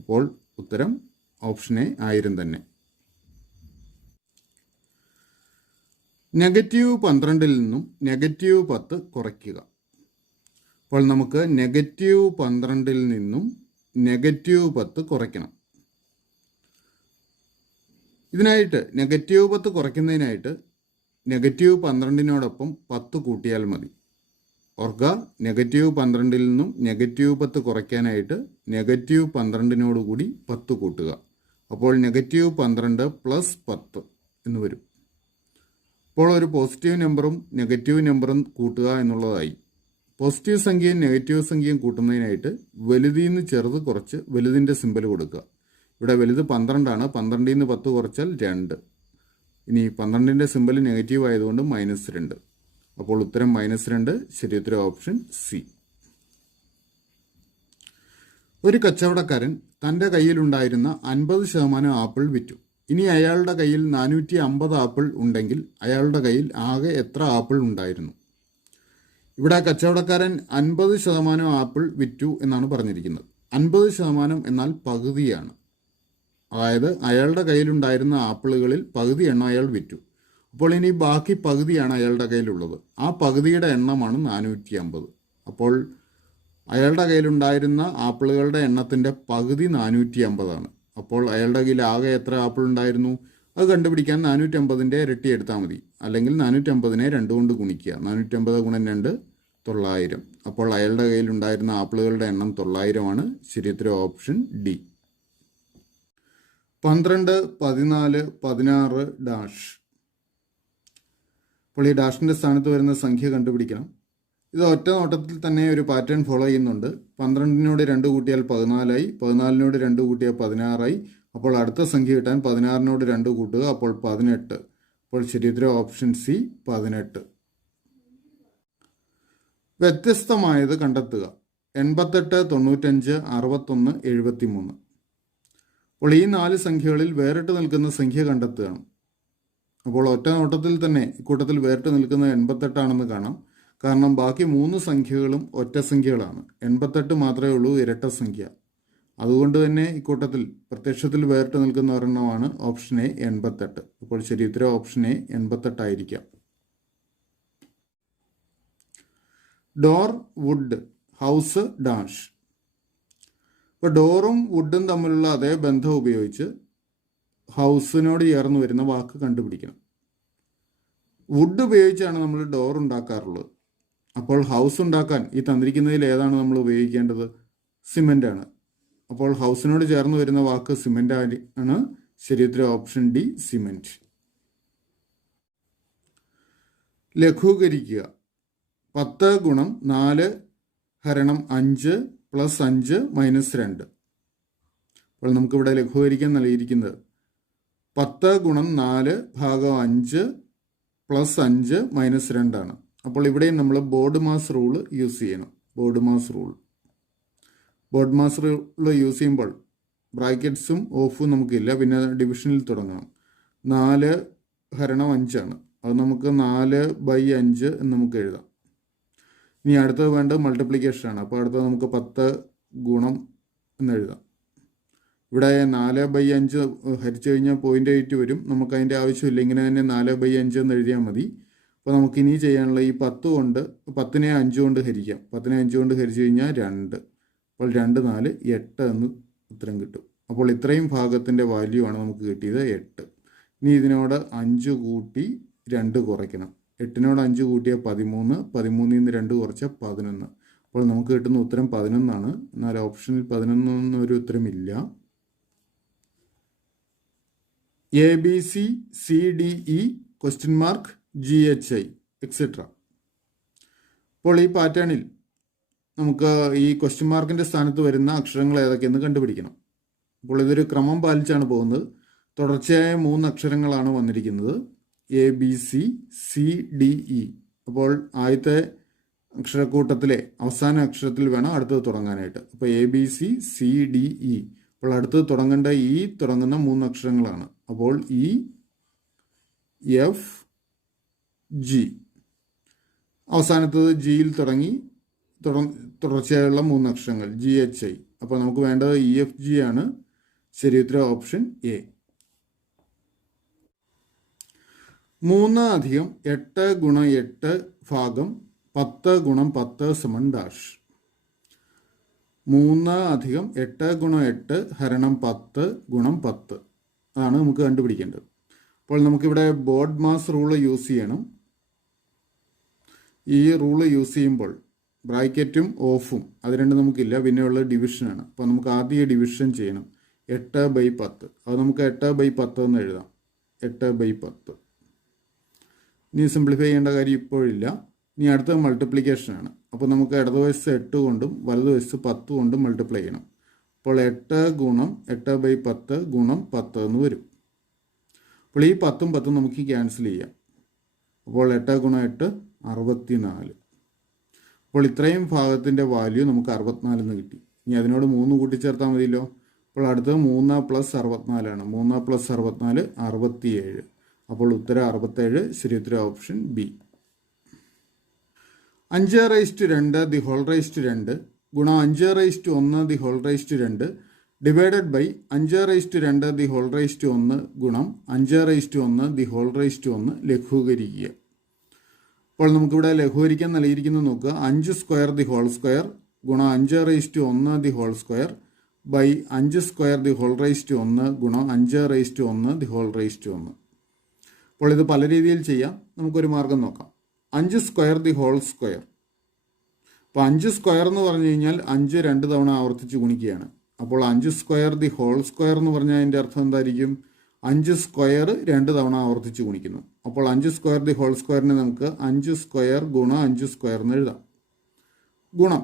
അപ്പോൾ ഉത്തരം ഓപ്ഷൻ എ 1000 തന്നെ. -12-ൽ നിന്നും -10 കുറയ്ക്കുക. അപ്പോൾ നമുക്ക് -12 നിന്നും -10 കുറയ്ക്കണം. ഇതിനായിട്ട് -10 കുറയ്ക്കുന്നതിനായിട്ട് -12 10 കൂട്ടിയാൽ മതി. ഓർക്കുക, -12 നിന്നും -10 കുറയ്ക്കാനായിട്ട് -12 കൂടി 10 കൂട്ടുക. അപ്പോൾ -12 + 10 എന്ന് വരും. അപ്പോൾ ഒരു പോസിറ്റീവ് നമ്പറും നെഗറ്റീവ് നമ്പറും കൂട്ടുക എന്നുള്ളതായി. പോസിറ്റീവ് സംഖ്യയും നെഗറ്റീവ് സംഖ്യയും കൂട്ടുന്നതിനായിട്ട് വലുതിൽ നിന്ന് ചെറുത് കുറച്ച് വലുതിൻ്റെ സിമ്പൽ കൊടുക്കുക. ഇവിടെ വലുത് 12 ആണ്. 12 നിന്ന് 10 കുറച്ചാൽ 2. ഇനി 12ൻ്റെ സിമ്പൽ നെഗറ്റീവ് ആയതുകൊണ്ട് -2. അപ്പോൾ ഉത്തരം -2. ശരി ഉത്തരം ഓപ്ഷൻ സി. ഒരു കച്ചവടക്കാരൻ തൻ്റെ കയ്യിലുണ്ടായിരുന്ന 50% ആപ്പിൾ വിറ്റു. ഇനി അയാളുടെ കയ്യിൽ 450 ആപ്പിൾ ഉണ്ടെങ്കിൽ അയാളുടെ കയ്യിൽ ആകെ എത്ര ആപ്പിൾ ഉണ്ടായിരുന്നു? ഇവിടെ കച്ചവടക്കാരൻ 50% ആപ്പിൾ വിറ്റു എന്നാണ് പറഞ്ഞിരിക്കുന്നത്. 50% എന്നാൽ പകുതിയാണ്. അതായത് അയാളുടെ കയ്യിലുണ്ടായിരുന്ന ആപ്പിളുകളിൽ പകുതി എണ്ണം അയാൾ വിറ്റു. അപ്പോൾ ഇനി ബാക്കി പകുതിയാണ് അയാളുടെ കയ്യിലുള്ളത്. ആ പകുതിയുടെ എണ്ണമാണ് 450. അപ്പോൾ അയാളുടെ കയ്യിലുണ്ടായിരുന്ന ആപ്പിളുകളുടെ എണ്ണത്തിൻ്റെ പകുതി 450 ആണ്. അപ്പോൾ അയാളുടെ കയ്യിൽ ആകെ എത്ര ആപ്പിൾ ഉണ്ടായിരുന്നു? അത് കണ്ടുപിടിക്കാൻ 450ൻ്റെ ഇരട്ടി എടുത്താൽ മതി. അല്ലെങ്കിൽ 450നെ 2 കൊണ്ട് ഗുണിക്കുക. 450 × 2 900. അപ്പോൾ അയാളുടെ കയ്യിലുണ്ടായിരുന്ന ആപ്പിളുകളുടെ എണ്ണം 900 ആണ്. ശരി ഉത്തരം ഓപ്ഷൻ ഡി. 12, 14, 16 ഡാഷ്. അപ്പോൾ ഈ ഡാഷിൻ്റെ സ്ഥാനത്ത് വരുന്ന സംഖ്യ കണ്ടുപിടിക്കണം. ഇത് ഒറ്റ നോട്ടത്തിൽ തന്നെ ഒരു പാറ്റേൺ ഫോളോ ചെയ്യുന്നുണ്ട്. 12നോട് 2 കൂട്ടിയാൽ 14 ആയി. 14നോട് 2 കൂട്ടിയാൽ 16 ആയി. അപ്പോൾ അടുത്ത സംഖ്യ കിട്ടാൻ 16നോട് 2 കൂട്ടുക. അപ്പോൾ 18. അപ്പോൾ ശരിയുത്തരം ഓപ്ഷൻ സി 18. വ്യത്യസ്തമായത് കണ്ടെത്തുക. 88, 95, 61, 73. അപ്പോൾ ഈ 4 സംഖ്യകളിൽ വേറിട്ട് നിൽക്കുന്ന സംഖ്യ കണ്ടെത്തുകയാണ്. അപ്പോൾ ഒറ്റ നോട്ടത്തിൽ തന്നെ ഇക്കൂട്ടത്തിൽ വേറിട്ട് നിൽക്കുന്നത് 88 ആണെന്ന് കാണാം. കാരണം ബാക്കി 3 സംഖ്യകളും ഒറ്റ സംഖ്യകളാണ്. 88 മാത്രമേ ഉള്ളൂ ഇരട്ട സംഖ്യ. അതുകൊണ്ട് തന്നെ ഇക്കൂട്ടത്തിൽ പ്രത്യക്ഷത്തിൽ വേറിട്ട് നിൽക്കുന്ന ഒരെണ്ണമാണ് ഓപ്ഷൻ എ 88. അപ്പോൾ ശരി ഉത്തരം ഓപ്ഷൻ എ 88 ആയിരിക്കാം. Door, wood, house, dash. ഇപ്പോൾ ഡോറും വുഡും തമ്മിലുള്ള അതേ ബന്ധം ഉപയോഗിച്ച് ഹൗസിനോട് ചേർന്ന് വരുന്ന വാക്ക് കണ്ടുപിടിക്കണം. വുഡ് ഉപയോഗിച്ചാണ് നമ്മൾ ഡോർ ഉണ്ടാക്കാറുള്ളത്. അപ്പോൾ ഹൗസ് ഉണ്ടാക്കാൻ ഈ തന്നിരിക്കുന്നതിൽ ഏതാണ് നമ്മൾ ഉപയോഗിക്കേണ്ടത്? സിമെൻ്റ് ആണ്. അപ്പോൾ ഹൗസിനോട് ചേർന്ന് വരുന്ന വാക്ക് സിമെൻ്റ് ആണ്. ശരിയുത്തരം ഓപ്ഷൻ ഡി സിമെൻറ്റ്. ലഘൂകരിക്കുക. 10 × 4 × 5 + 5 - 2. അപ്പോൾ നമുക്കിവിടെ ലഘൂകരിക്കാൻ നൽകിയിരിക്കുന്നത് 10 × 4 / 5 + 5 - 2 ആണ്. അപ്പോൾ ഇവിടെയും നമ്മൾ ബോർഡ് മാസ് റൂൾ യൂസ് ചെയ്യണം. ബോർഡ് മാസ് റൂൾ യൂസ് ചെയ്യുമ്പോൾ ബ്രാക്കറ്റ്സും ഓഫും നമുക്കില്ല. പിന്നെ ഡിവിഷനിൽ തുടങ്ങണം. 4 × 5 ആണ്. അത് നമുക്ക് 4/5 എന്ന് നമുക്ക് എഴുതാം. ഇനി അടുത്തത് വേണ്ടത് മൾട്ടിപ്ലിക്കേഷൻ ആണ്. അപ്പോൾ അടുത്തത് നമുക്ക് 10 ഗുണം എന്ന് എഴുതാം. ഇവിടെ 4/5 ഹരിച്ചു കഴിഞ്ഞാൽ 0.8 വരും. നമുക്ക് അതിൻ്റെ ആവശ്യമില്ല. ഇങ്ങനെ തന്നെ 4/5 എന്ന് എഴുതിയാൽ മതി. അപ്പോൾ നമുക്ക് ഇനി ചെയ്യാനുള്ള ഈ 10 കൊണ്ട് 10നെ 5 കൊണ്ട് ഹരിക്കാം. 10നെ 5 കൊണ്ട് ഹരിച്ചു കഴിഞ്ഞാൽ 2. അപ്പോൾ 2, 4, 8 എന്ന് ഉത്തരം കിട്ടും. അപ്പോൾ ഇത്രയും ഭാഗത്തിൻ്റെ വാല്യൂ ആണ് നമുക്ക് കിട്ടിയത് 8. ഇനി ഇതിനോട് 5 കൂട്ടി 2 കുറയ്ക്കണം. 8നോട് 5 കൂട്ടിയാൽ 13. 13ൽ നിന്ന് 2 കുറച്ചാൽ 11. അപ്പോൾ നമുക്ക് കിട്ടുന്ന ഉത്തരം 11 ആണ്. എന്നാൽ ഓപ്ഷനിൽ 11 എന്നൊരു ഉത്തരമില്ല. ABC, CDE, GHI etcetera. അപ്പോൾ ഈ പാറ്റേണിൽ നമുക്ക് ഈ ക്വസ്റ്റ്യൻ മാർക്കിൻ്റെ സ്ഥാനത്ത് വരുന്ന അക്ഷരങ്ങൾ ഏതൊക്കെയെന്ന് കണ്ടുപിടിക്കണം. അപ്പോൾ ഇതൊരു ക്രമം പാലിച്ചാണ് പോകുന്നത്. തുടർച്ചയായ 3 അക്ഷരങ്ങളാണ് വന്നിരിക്കുന്നത്. ABC, CDE. അപ്പോൾ ആദ്യത്തെ അക്ഷരക്കൂട്ടത്തിലെ അവസാന അക്ഷരത്തിൽ വേണം അടുത്തത് തുടങ്ങാനായിട്ട്. അപ്പോൾ ABC, CDE. അപ്പോൾ അടുത്തത് തുടങ്ങേണ്ട ഈ തുടങ്ങുന്ന 3 അക്ഷരങ്ങളാണ്. അപ്പോൾ E, F, G. അവസാനത്തത് ജിയിൽ തുടങ്ങി തുടർച്ചയായുള്ള 3 അക്ഷരങ്ങൾ GHI. അപ്പോൾ നമുക്ക് വേണ്ടത് EFG ആണ്. ശരിയുത്തരം ഓപ്ഷൻ എ. 3 + 8 × 8 = 10 × 10 = ഡാഷ്. 3 അധികം 8 ഗുണം 8 ഹരണം 10 ഗുണം 10 അതാണ് നമുക്ക് കണ്ടുപിടിക്കേണ്ടത്. അപ്പോൾ നമുക്കിവിടെ ബോഡ് മാസ് റൂള് യൂസ് ചെയ്യണം. ഈ റൂള് യൂസ് ചെയ്യുമ്പോൾ ബ്രാക്കറ്റും ഓഫും അത് രണ്ടും നമുക്കില്ല, പിന്നെയുള്ള ഡിവിഷനാണ്. അപ്പോൾ നമുക്ക് ആദ്യം ഡിവിഷൻ ചെയ്യണം. 8/10 അത് നമുക്ക് 8/10 എന്ന് എഴുതാം. 8/10. ഇനി സിംപ്ലിഫൈ ചെയ്യേണ്ട കാര്യം ഇപ്പോഴില്ല. ഇനി അടുത്ത മൾട്ടിപ്ലിക്കേഷനാണ്. അപ്പോൾ നമുക്ക് ഇടതുവശത്ത് 8 കൊണ്ടും വലതുവശത്ത് 10 കൊണ്ടും മൾട്ടിപ്ലൈ ചെയ്യണം. അപ്പോൾ 8 ഗുണം 8/10 ഗുണം 10 എന്ന് വരും. അപ്പോൾ ഈ 10ഉം 10ഉം നമുക്ക് ക്യാൻസൽ ചെയ്യാം. അപ്പോൾ 8 ഗുണം 8 64. അപ്പോൾ ഇത്രയും ഭാഗത്തിൻ്റെ വാല്യൂ നമുക്ക് 64 എന്ന് കിട്ടി. ഇനി അതിനോട് 3 കൂട്ടിച്ചേർത്താൽ മതിയല്ലോ. അപ്പോൾ അടുത്തത് 3 + 64 ആണ്. 3 + 64 67. അപ്പോൾ ഉത്തരം 67. ശരി ഉത്തരം option B. 5/2 the whole raise to 2 ഗുണം 5/1 the whole raise to 2 divided by 5/2 the whole raise to 1 ഗുണം 5/1 ദി ഹോൾ റൈസ് ടു 1 ലഘൂകരിക്കുക. അപ്പോൾ നമുക്കിവിടെ ലഘൂകരിക്കാൻ നൽകിയിരിക്കുന്നത് നോക്കുക. 5 സ്ക്വയർ ദി ഹോൾ സ്ക്വയർ ഗുണം 5/1 the whole square by 5 square the whole raise to 1 ഗുണം 5/1 ദി ഹോൾ റൈസ് ടു 1. അപ്പോൾ ഇത് പല രീതിയിൽ ചെയ്യാം. നമുക്കൊരു മാർഗം നോക്കാം. 5 സ്ക്വയർ ദി ഹോൾ സ്ക്വയർ. അപ്പോൾ 5 സ്ക്വയർ എന്ന് പറഞ്ഞു കഴിഞ്ഞാൽ 5 2 തവണ ആവർത്തിച്ച് ഗുണിക്കുകയാണ്. അപ്പോൾ 5 സ്ക്വയർ ദി ഹോൾ സ്ക്വയർ എന്ന് പറഞ്ഞാൽ അതിൻ്റെ അർത്ഥം എന്തായിരിക്കും? 5 സ്ക്വയർ 2 തവണ ആവർത്തിച്ച് ഗുണിക്കുന്നു. അപ്പോൾ 5 സ്ക്വയർ ദി ഹോൾ സ്ക്വയറിനെ നമുക്ക് 5 സ്ക്വയർ ഗുണം 5 സ്ക്വയർ എന്ന് എഴുതാം. ഗുണം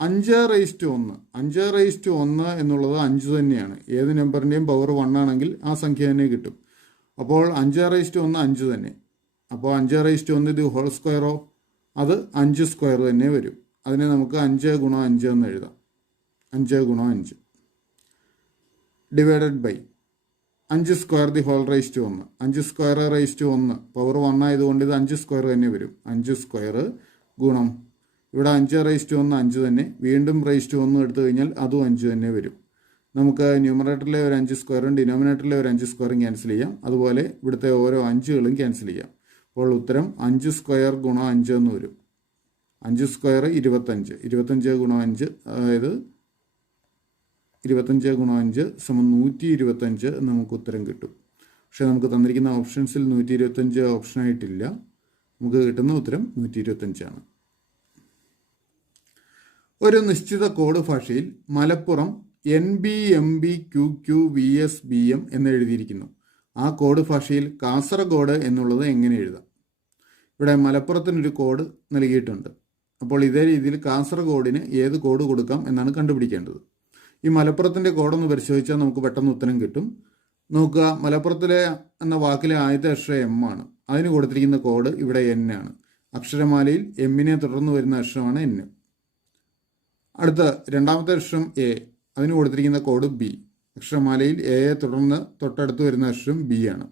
5/1. 5/1 എന്നുള്ളത് 5 തന്നെയാണ്. ഏത് നമ്പറിൻ്റെയും പവർ 1 ആണെങ്കിൽ ആ സംഖ്യ തന്നെ കിട്ടും. അപ്പോൾ 5/1 5 തന്നെ. അപ്പോൾ 5/1 ദി ഹോൾ സ്ക്വയറോ അത് 5 സ്ക്വയർ തന്നെ വരും. അതിനെ നമുക്ക് 5 ഗുണം 5 എന്ന് എഴുതാം. 5 ഗുണം 5 divided by 5 square the whole raise to 1. 5 square raise to 1 power 1 ആയതുകൊണ്ട് ഇത് 5 സ്ക്വയർ തന്നെ വരും. 5 സ്ക്വയർ ഗുണം ഇവിടെ 5/1 5 തന്നെ. വീണ്ടും റൈസ് ടു 1 എടുത്തു കഴിഞ്ഞാൽ അതും 5 തന്നെ വരും. നമുക്ക് ന്യൂമറേറ്ററിലെ ഒരു 5 സ്ക്വയറും ഡിനോമിനേറ്ററിലെ ഒരു 5 സ്ക്വയറും ക്യാൻസൽ ചെയ്യാം. അതുപോലെ ഇവിടുത്തെ ഓരോ 5കളും ക്യാൻസൽ ചെയ്യാം. അപ്പോൾ ഉത്തരം 5 സ്ക്വയർ ഗുണം 5 എന്ന് വരും. 5 സ്ക്വയർ 25. 25 ഗുണം 5 അതായത് 25 ഗുണം 5 സമം 125 എന്ന് നമുക്ക് ഉത്തരം കിട്ടും. പക്ഷേ നമുക്ക് തന്നിരിക്കുന്ന ഓപ്ഷൻസിൽ 125 ഓപ്ഷനായിട്ടില്ല. നമുക്ക് കിട്ടുന്ന ഉത്തരം 125 ആണ്. ഒരു നിശ്ചിത കോഡ് ഭാഷയിൽ മലപ്പുറം NBMBQQVSBM എന്ന് എഴുതിയിരിക്കുന്നു. ആ കോഡ് ഭാഷയിൽ കാസർഗോഡ് എന്നുള്ളത് എങ്ങനെ എഴുതാം? ഇവിടെ മലപ്പുറത്തിനൊരു കോഡ് നൽകിയിട്ടുണ്ട്. അപ്പോൾ ഇതേ രീതിയിൽ കാസർഗോഡിന് ഏത് കോഡ് കൊടുക്കാം എന്നാണ് കണ്ടുപിടിക്കേണ്ടത്. ഈ മലപ്പുറത്തിൻ്റെ കോഡൊന്ന് പരിശോധിച്ചാൽ നമുക്ക് പെട്ടെന്ന് ഉത്തരം കിട്ടും. നോക്കുക, മലപ്പുറത്തിലെ എന്ന വാക്കിലെ ആദ്യത്തെ അക്ഷരം M ആണ്. അതിന് കൊടുത്തിരിക്കുന്ന കോഡ് ഇവിടെ N ആണ്. അക്ഷരമാലയിൽ M-നെ തുടർന്ന് വരുന്ന അക്ഷരമാണ് N. അടുത്ത രണ്ടാമത്തെ അക്ഷരം A, അതിന് കൊടുത്തിരിക്കുന്ന കോഡ് B. അക്ഷരമാലയിൽ എയെ തുടർന്ന് തൊട്ടടുത്ത് വരുന്ന അക്ഷരം B ആണ്.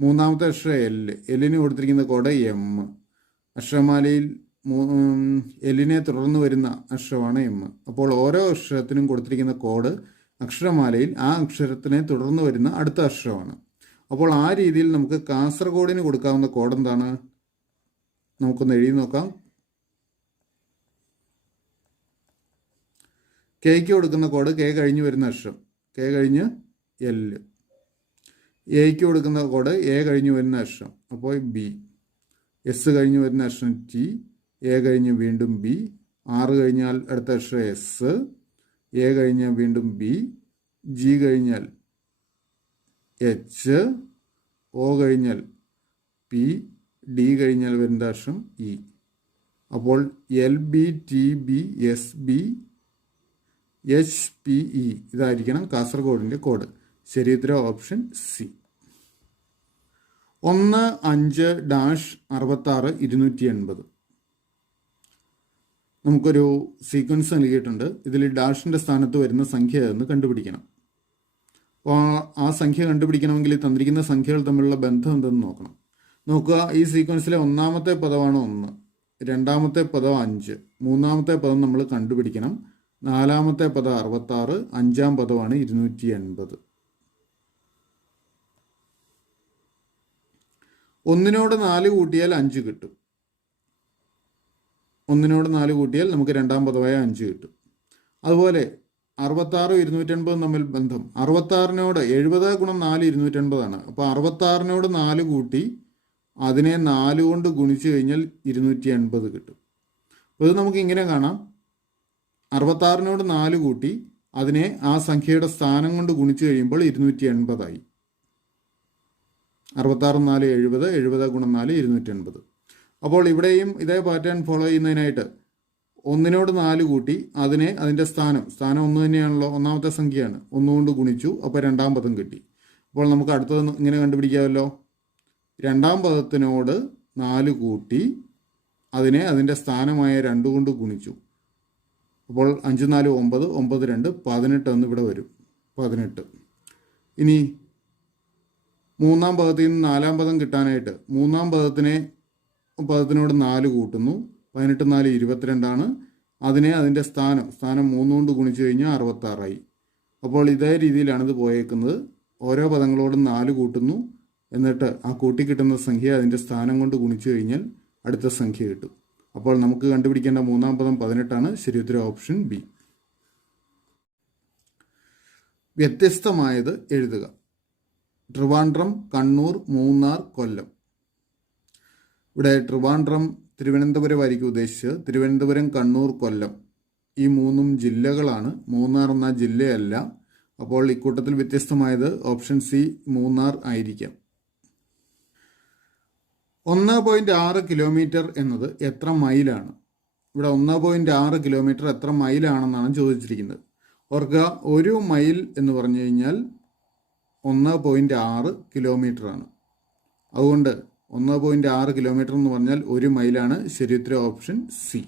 മൂന്നാമത്തെ അക്ഷരം L-ന് കൊടുത്തിരിക്കുന്ന കോഡ് M. അക്ഷരമാലയിൽ L-നെ തുടർന്ന് വരുന്ന അക്ഷരമാണ് M. അപ്പോൾ ഓരോ അക്ഷരത്തിനും കൊടുത്തിരിക്കുന്ന കോഡ് അക്ഷരമാലയിൽ ആ അക്ഷരത്തിനെ തുടർന്ന് വരുന്ന അടുത്ത അക്ഷരമാണ്. അപ്പോൾ ആ രീതിയിൽ നമുക്ക് കാസർഗോഡിന് കൊടുക്കാവുന്ന കോഡ് എന്താണ്? നമുക്കൊന്ന് എഴുതി നോക്കാം. കെയ്ക്ക് കൊടുക്കുന്ന കോഡ് K കഴിഞ്ഞ് വരുന്ന അക്ഷരം, K കഴിഞ്ഞ് L. എയ്ക്ക് കൊടുക്കുന്ന കോഡ് A കഴിഞ്ഞ് വരുന്ന അക്ഷരം, അപ്പോൾ B. S കഴിഞ്ഞ് വരുന്ന അക്ഷരം T, A കഴിഞ്ഞ് വീണ്ടും B. R കഴിഞ്ഞാൽ അടുത്ത അക്ഷരം S, A കഴിഞ്ഞാൽ വീണ്ടും B. G കഴിഞ്ഞാൽ H, O കഴിഞ്ഞാൽ P, D കഴിഞ്ഞാൽ വരുന്ന അക്ഷരം E. അപ്പോൾ LBTBSBHPE ഇതായിരിക്കണം കാസർഗോഡിൻ്റെ കോഡ്. ശരി ഉത്തരം ഓപ്ഷൻ സി. 15-66-280. നമുക്കൊരു സീക്വൻസ് നൽകിയിട്ടുണ്ട്. ഇതിൽ ഡാഷിൻ്റെ സ്ഥാനത്ത് വരുന്ന സംഖ്യ എന്ന് കണ്ടുപിടിക്കണം. അപ്പോൾ ആ സംഖ്യ കണ്ടുപിടിക്കണമെങ്കിൽ തന്നിരിക്കുന്ന സംഖ്യകൾ തമ്മിലുള്ള ബന്ധം എന്തെന്ന് നോക്കണം. നോക്കുക, ഈ സീക്വൻസിലെ ഒന്നാമത്തെ പദമാണ് 1, രണ്ടാമത്തെ പദം 5, മൂന്നാമത്തെ പദം നമ്മൾ കണ്ടുപിടിക്കണം. നാലാമത്തെ പദം 66, അഞ്ചാം പദമാണ് 280. 1നോട് 4 കൂട്ടിയാൽ 5 കിട്ടും. 1നോട് 4 കൂട്ടിയാൽ നമുക്ക് രണ്ടാം പദമായ 5 കിട്ടും. അതുപോലെ 66 280 തമ്മിൽ ബന്ധം. 66നോട് 70 ഗുണം 4 280 അപ്പോൾ 66നോട് 4 കൂട്ടി അതിനെ 4 കൊണ്ട് ഗുണിച്ചു കഴിഞ്ഞാൽ 280 കിട്ടും. അപ്പോൾ ഇത് നമുക്ക് ഇങ്ങനെ കാണാം. 66നോട് 4 കൂട്ടി അതിനെ ആ സംഖ്യയുടെ സ്ഥാനം കൊണ്ട് ഗുണിച്ചു കഴിയുമ്പോൾ 280 ആയി. 66 4 70, 70 ഗുണം 4 280. അപ്പോൾ ഇവിടെയും ഇതേ പാറ്റേൺ ഫോളോ ചെയ്യുന്നതിനായിട്ട് 1നോട് 4 കൂട്ടി അതിനെ അതിൻ്റെ സ്ഥാനം 1 തന്നെയാണല്ലോ, ഒന്നാമത്തെ സംഖ്യയാണ്, 1 കൊണ്ട് ഗുണിച്ചു, അപ്പോൾ രണ്ടാം പദം കിട്ടി. അപ്പോൾ നമുക്ക് അടുത്തത് ഇങ്ങനെ കണ്ടുപിടിക്കാമല്ലോ. രണ്ടാം പദത്തിനോട് 4 കൂട്ടി അതിനെ അതിൻ്റെ സ്ഥാനമായ 2 കൊണ്ട് ഗുണിച്ചു. അപ്പോൾ 5 4 9, 9 2 18 എന്ന് ഇവിടെ വരും, 18. ഇനി മൂന്നാം പദത്തിൽ നിന്ന് നാലാം പദം കിട്ടാനായിട്ട് മൂന്നാം പദത്തിനോട് 4 കൂട്ടുന്നു. 18 4 22 അതിനെ അതിൻ്റെ സ്ഥാനം 3 കൊണ്ട് ഗുണിച്ചു കഴിഞ്ഞാൽ 66 ആയി. അപ്പോൾ ഇതേ രീതിയിലാണ് ഇത് പോയേക്കുന്നത്. ഓരോ പദങ്ങളോടും 4 കൂട്ടുന്നു, എന്നിട്ട് ആ കൂട്ടിക്കിട്ടുന്ന സംഖ്യ അതിൻ്റെ സ്ഥാനം കൊണ്ട് ഗുണിച്ചു കഴിഞ്ഞാൽ അടുത്ത സംഖ്യ കിട്ടും. അപ്പോൾ നമുക്ക് കണ്ടുപിടിക്കേണ്ട മൂന്നാം പദം 18 ശരിയുത്തരം ഓപ്ഷൻ ബി. വ്യത്യസ്തമായത് എഴുതുക. ട്രിവാൻഡ്രം, കണ്ണൂർ, മൂന്നാർ, കൊല്ലം. ഇവിടെ ട്രിവാൻഡ്രം തിരുവനന്തപുരമായിരിക്കും ഉദ്ദേശിച്ചത്. തിരുവനന്തപുരം, കണ്ണൂർ, കൊല്ലം ഈ 3 ജില്ലകളാണ്. മൂന്നാർ എന്ന ജില്ലയല്ല. അപ്പോൾ ഇക്കൂട്ടത്തിൽ വ്യത്യസ്തമായത് ഓപ്ഷൻ സി മൂന്നാർ ആയിരിക്കാം. 1.6 കിലോമീറ്റർ എന്നത് എത്ര മൈലാണ്? ഇവിടെ 1.6 കിലോമീറ്റർ എത്ര മൈലാണെന്നാണ് ചോദിച്ചിരിക്കുന്നത്. ഓർക്കുക, 1 മൈൽ എന്ന് പറഞ്ഞു കഴിഞ്ഞാൽ 1.6 കിലോമീറ്ററാണ്. അതുകൊണ്ട് 1.6 കിലോമീറ്റർ എന്ന് പറഞ്ഞാൽ 1 മൈലാണ്. ശരിയുത്തരം ഓപ്ഷൻ സി.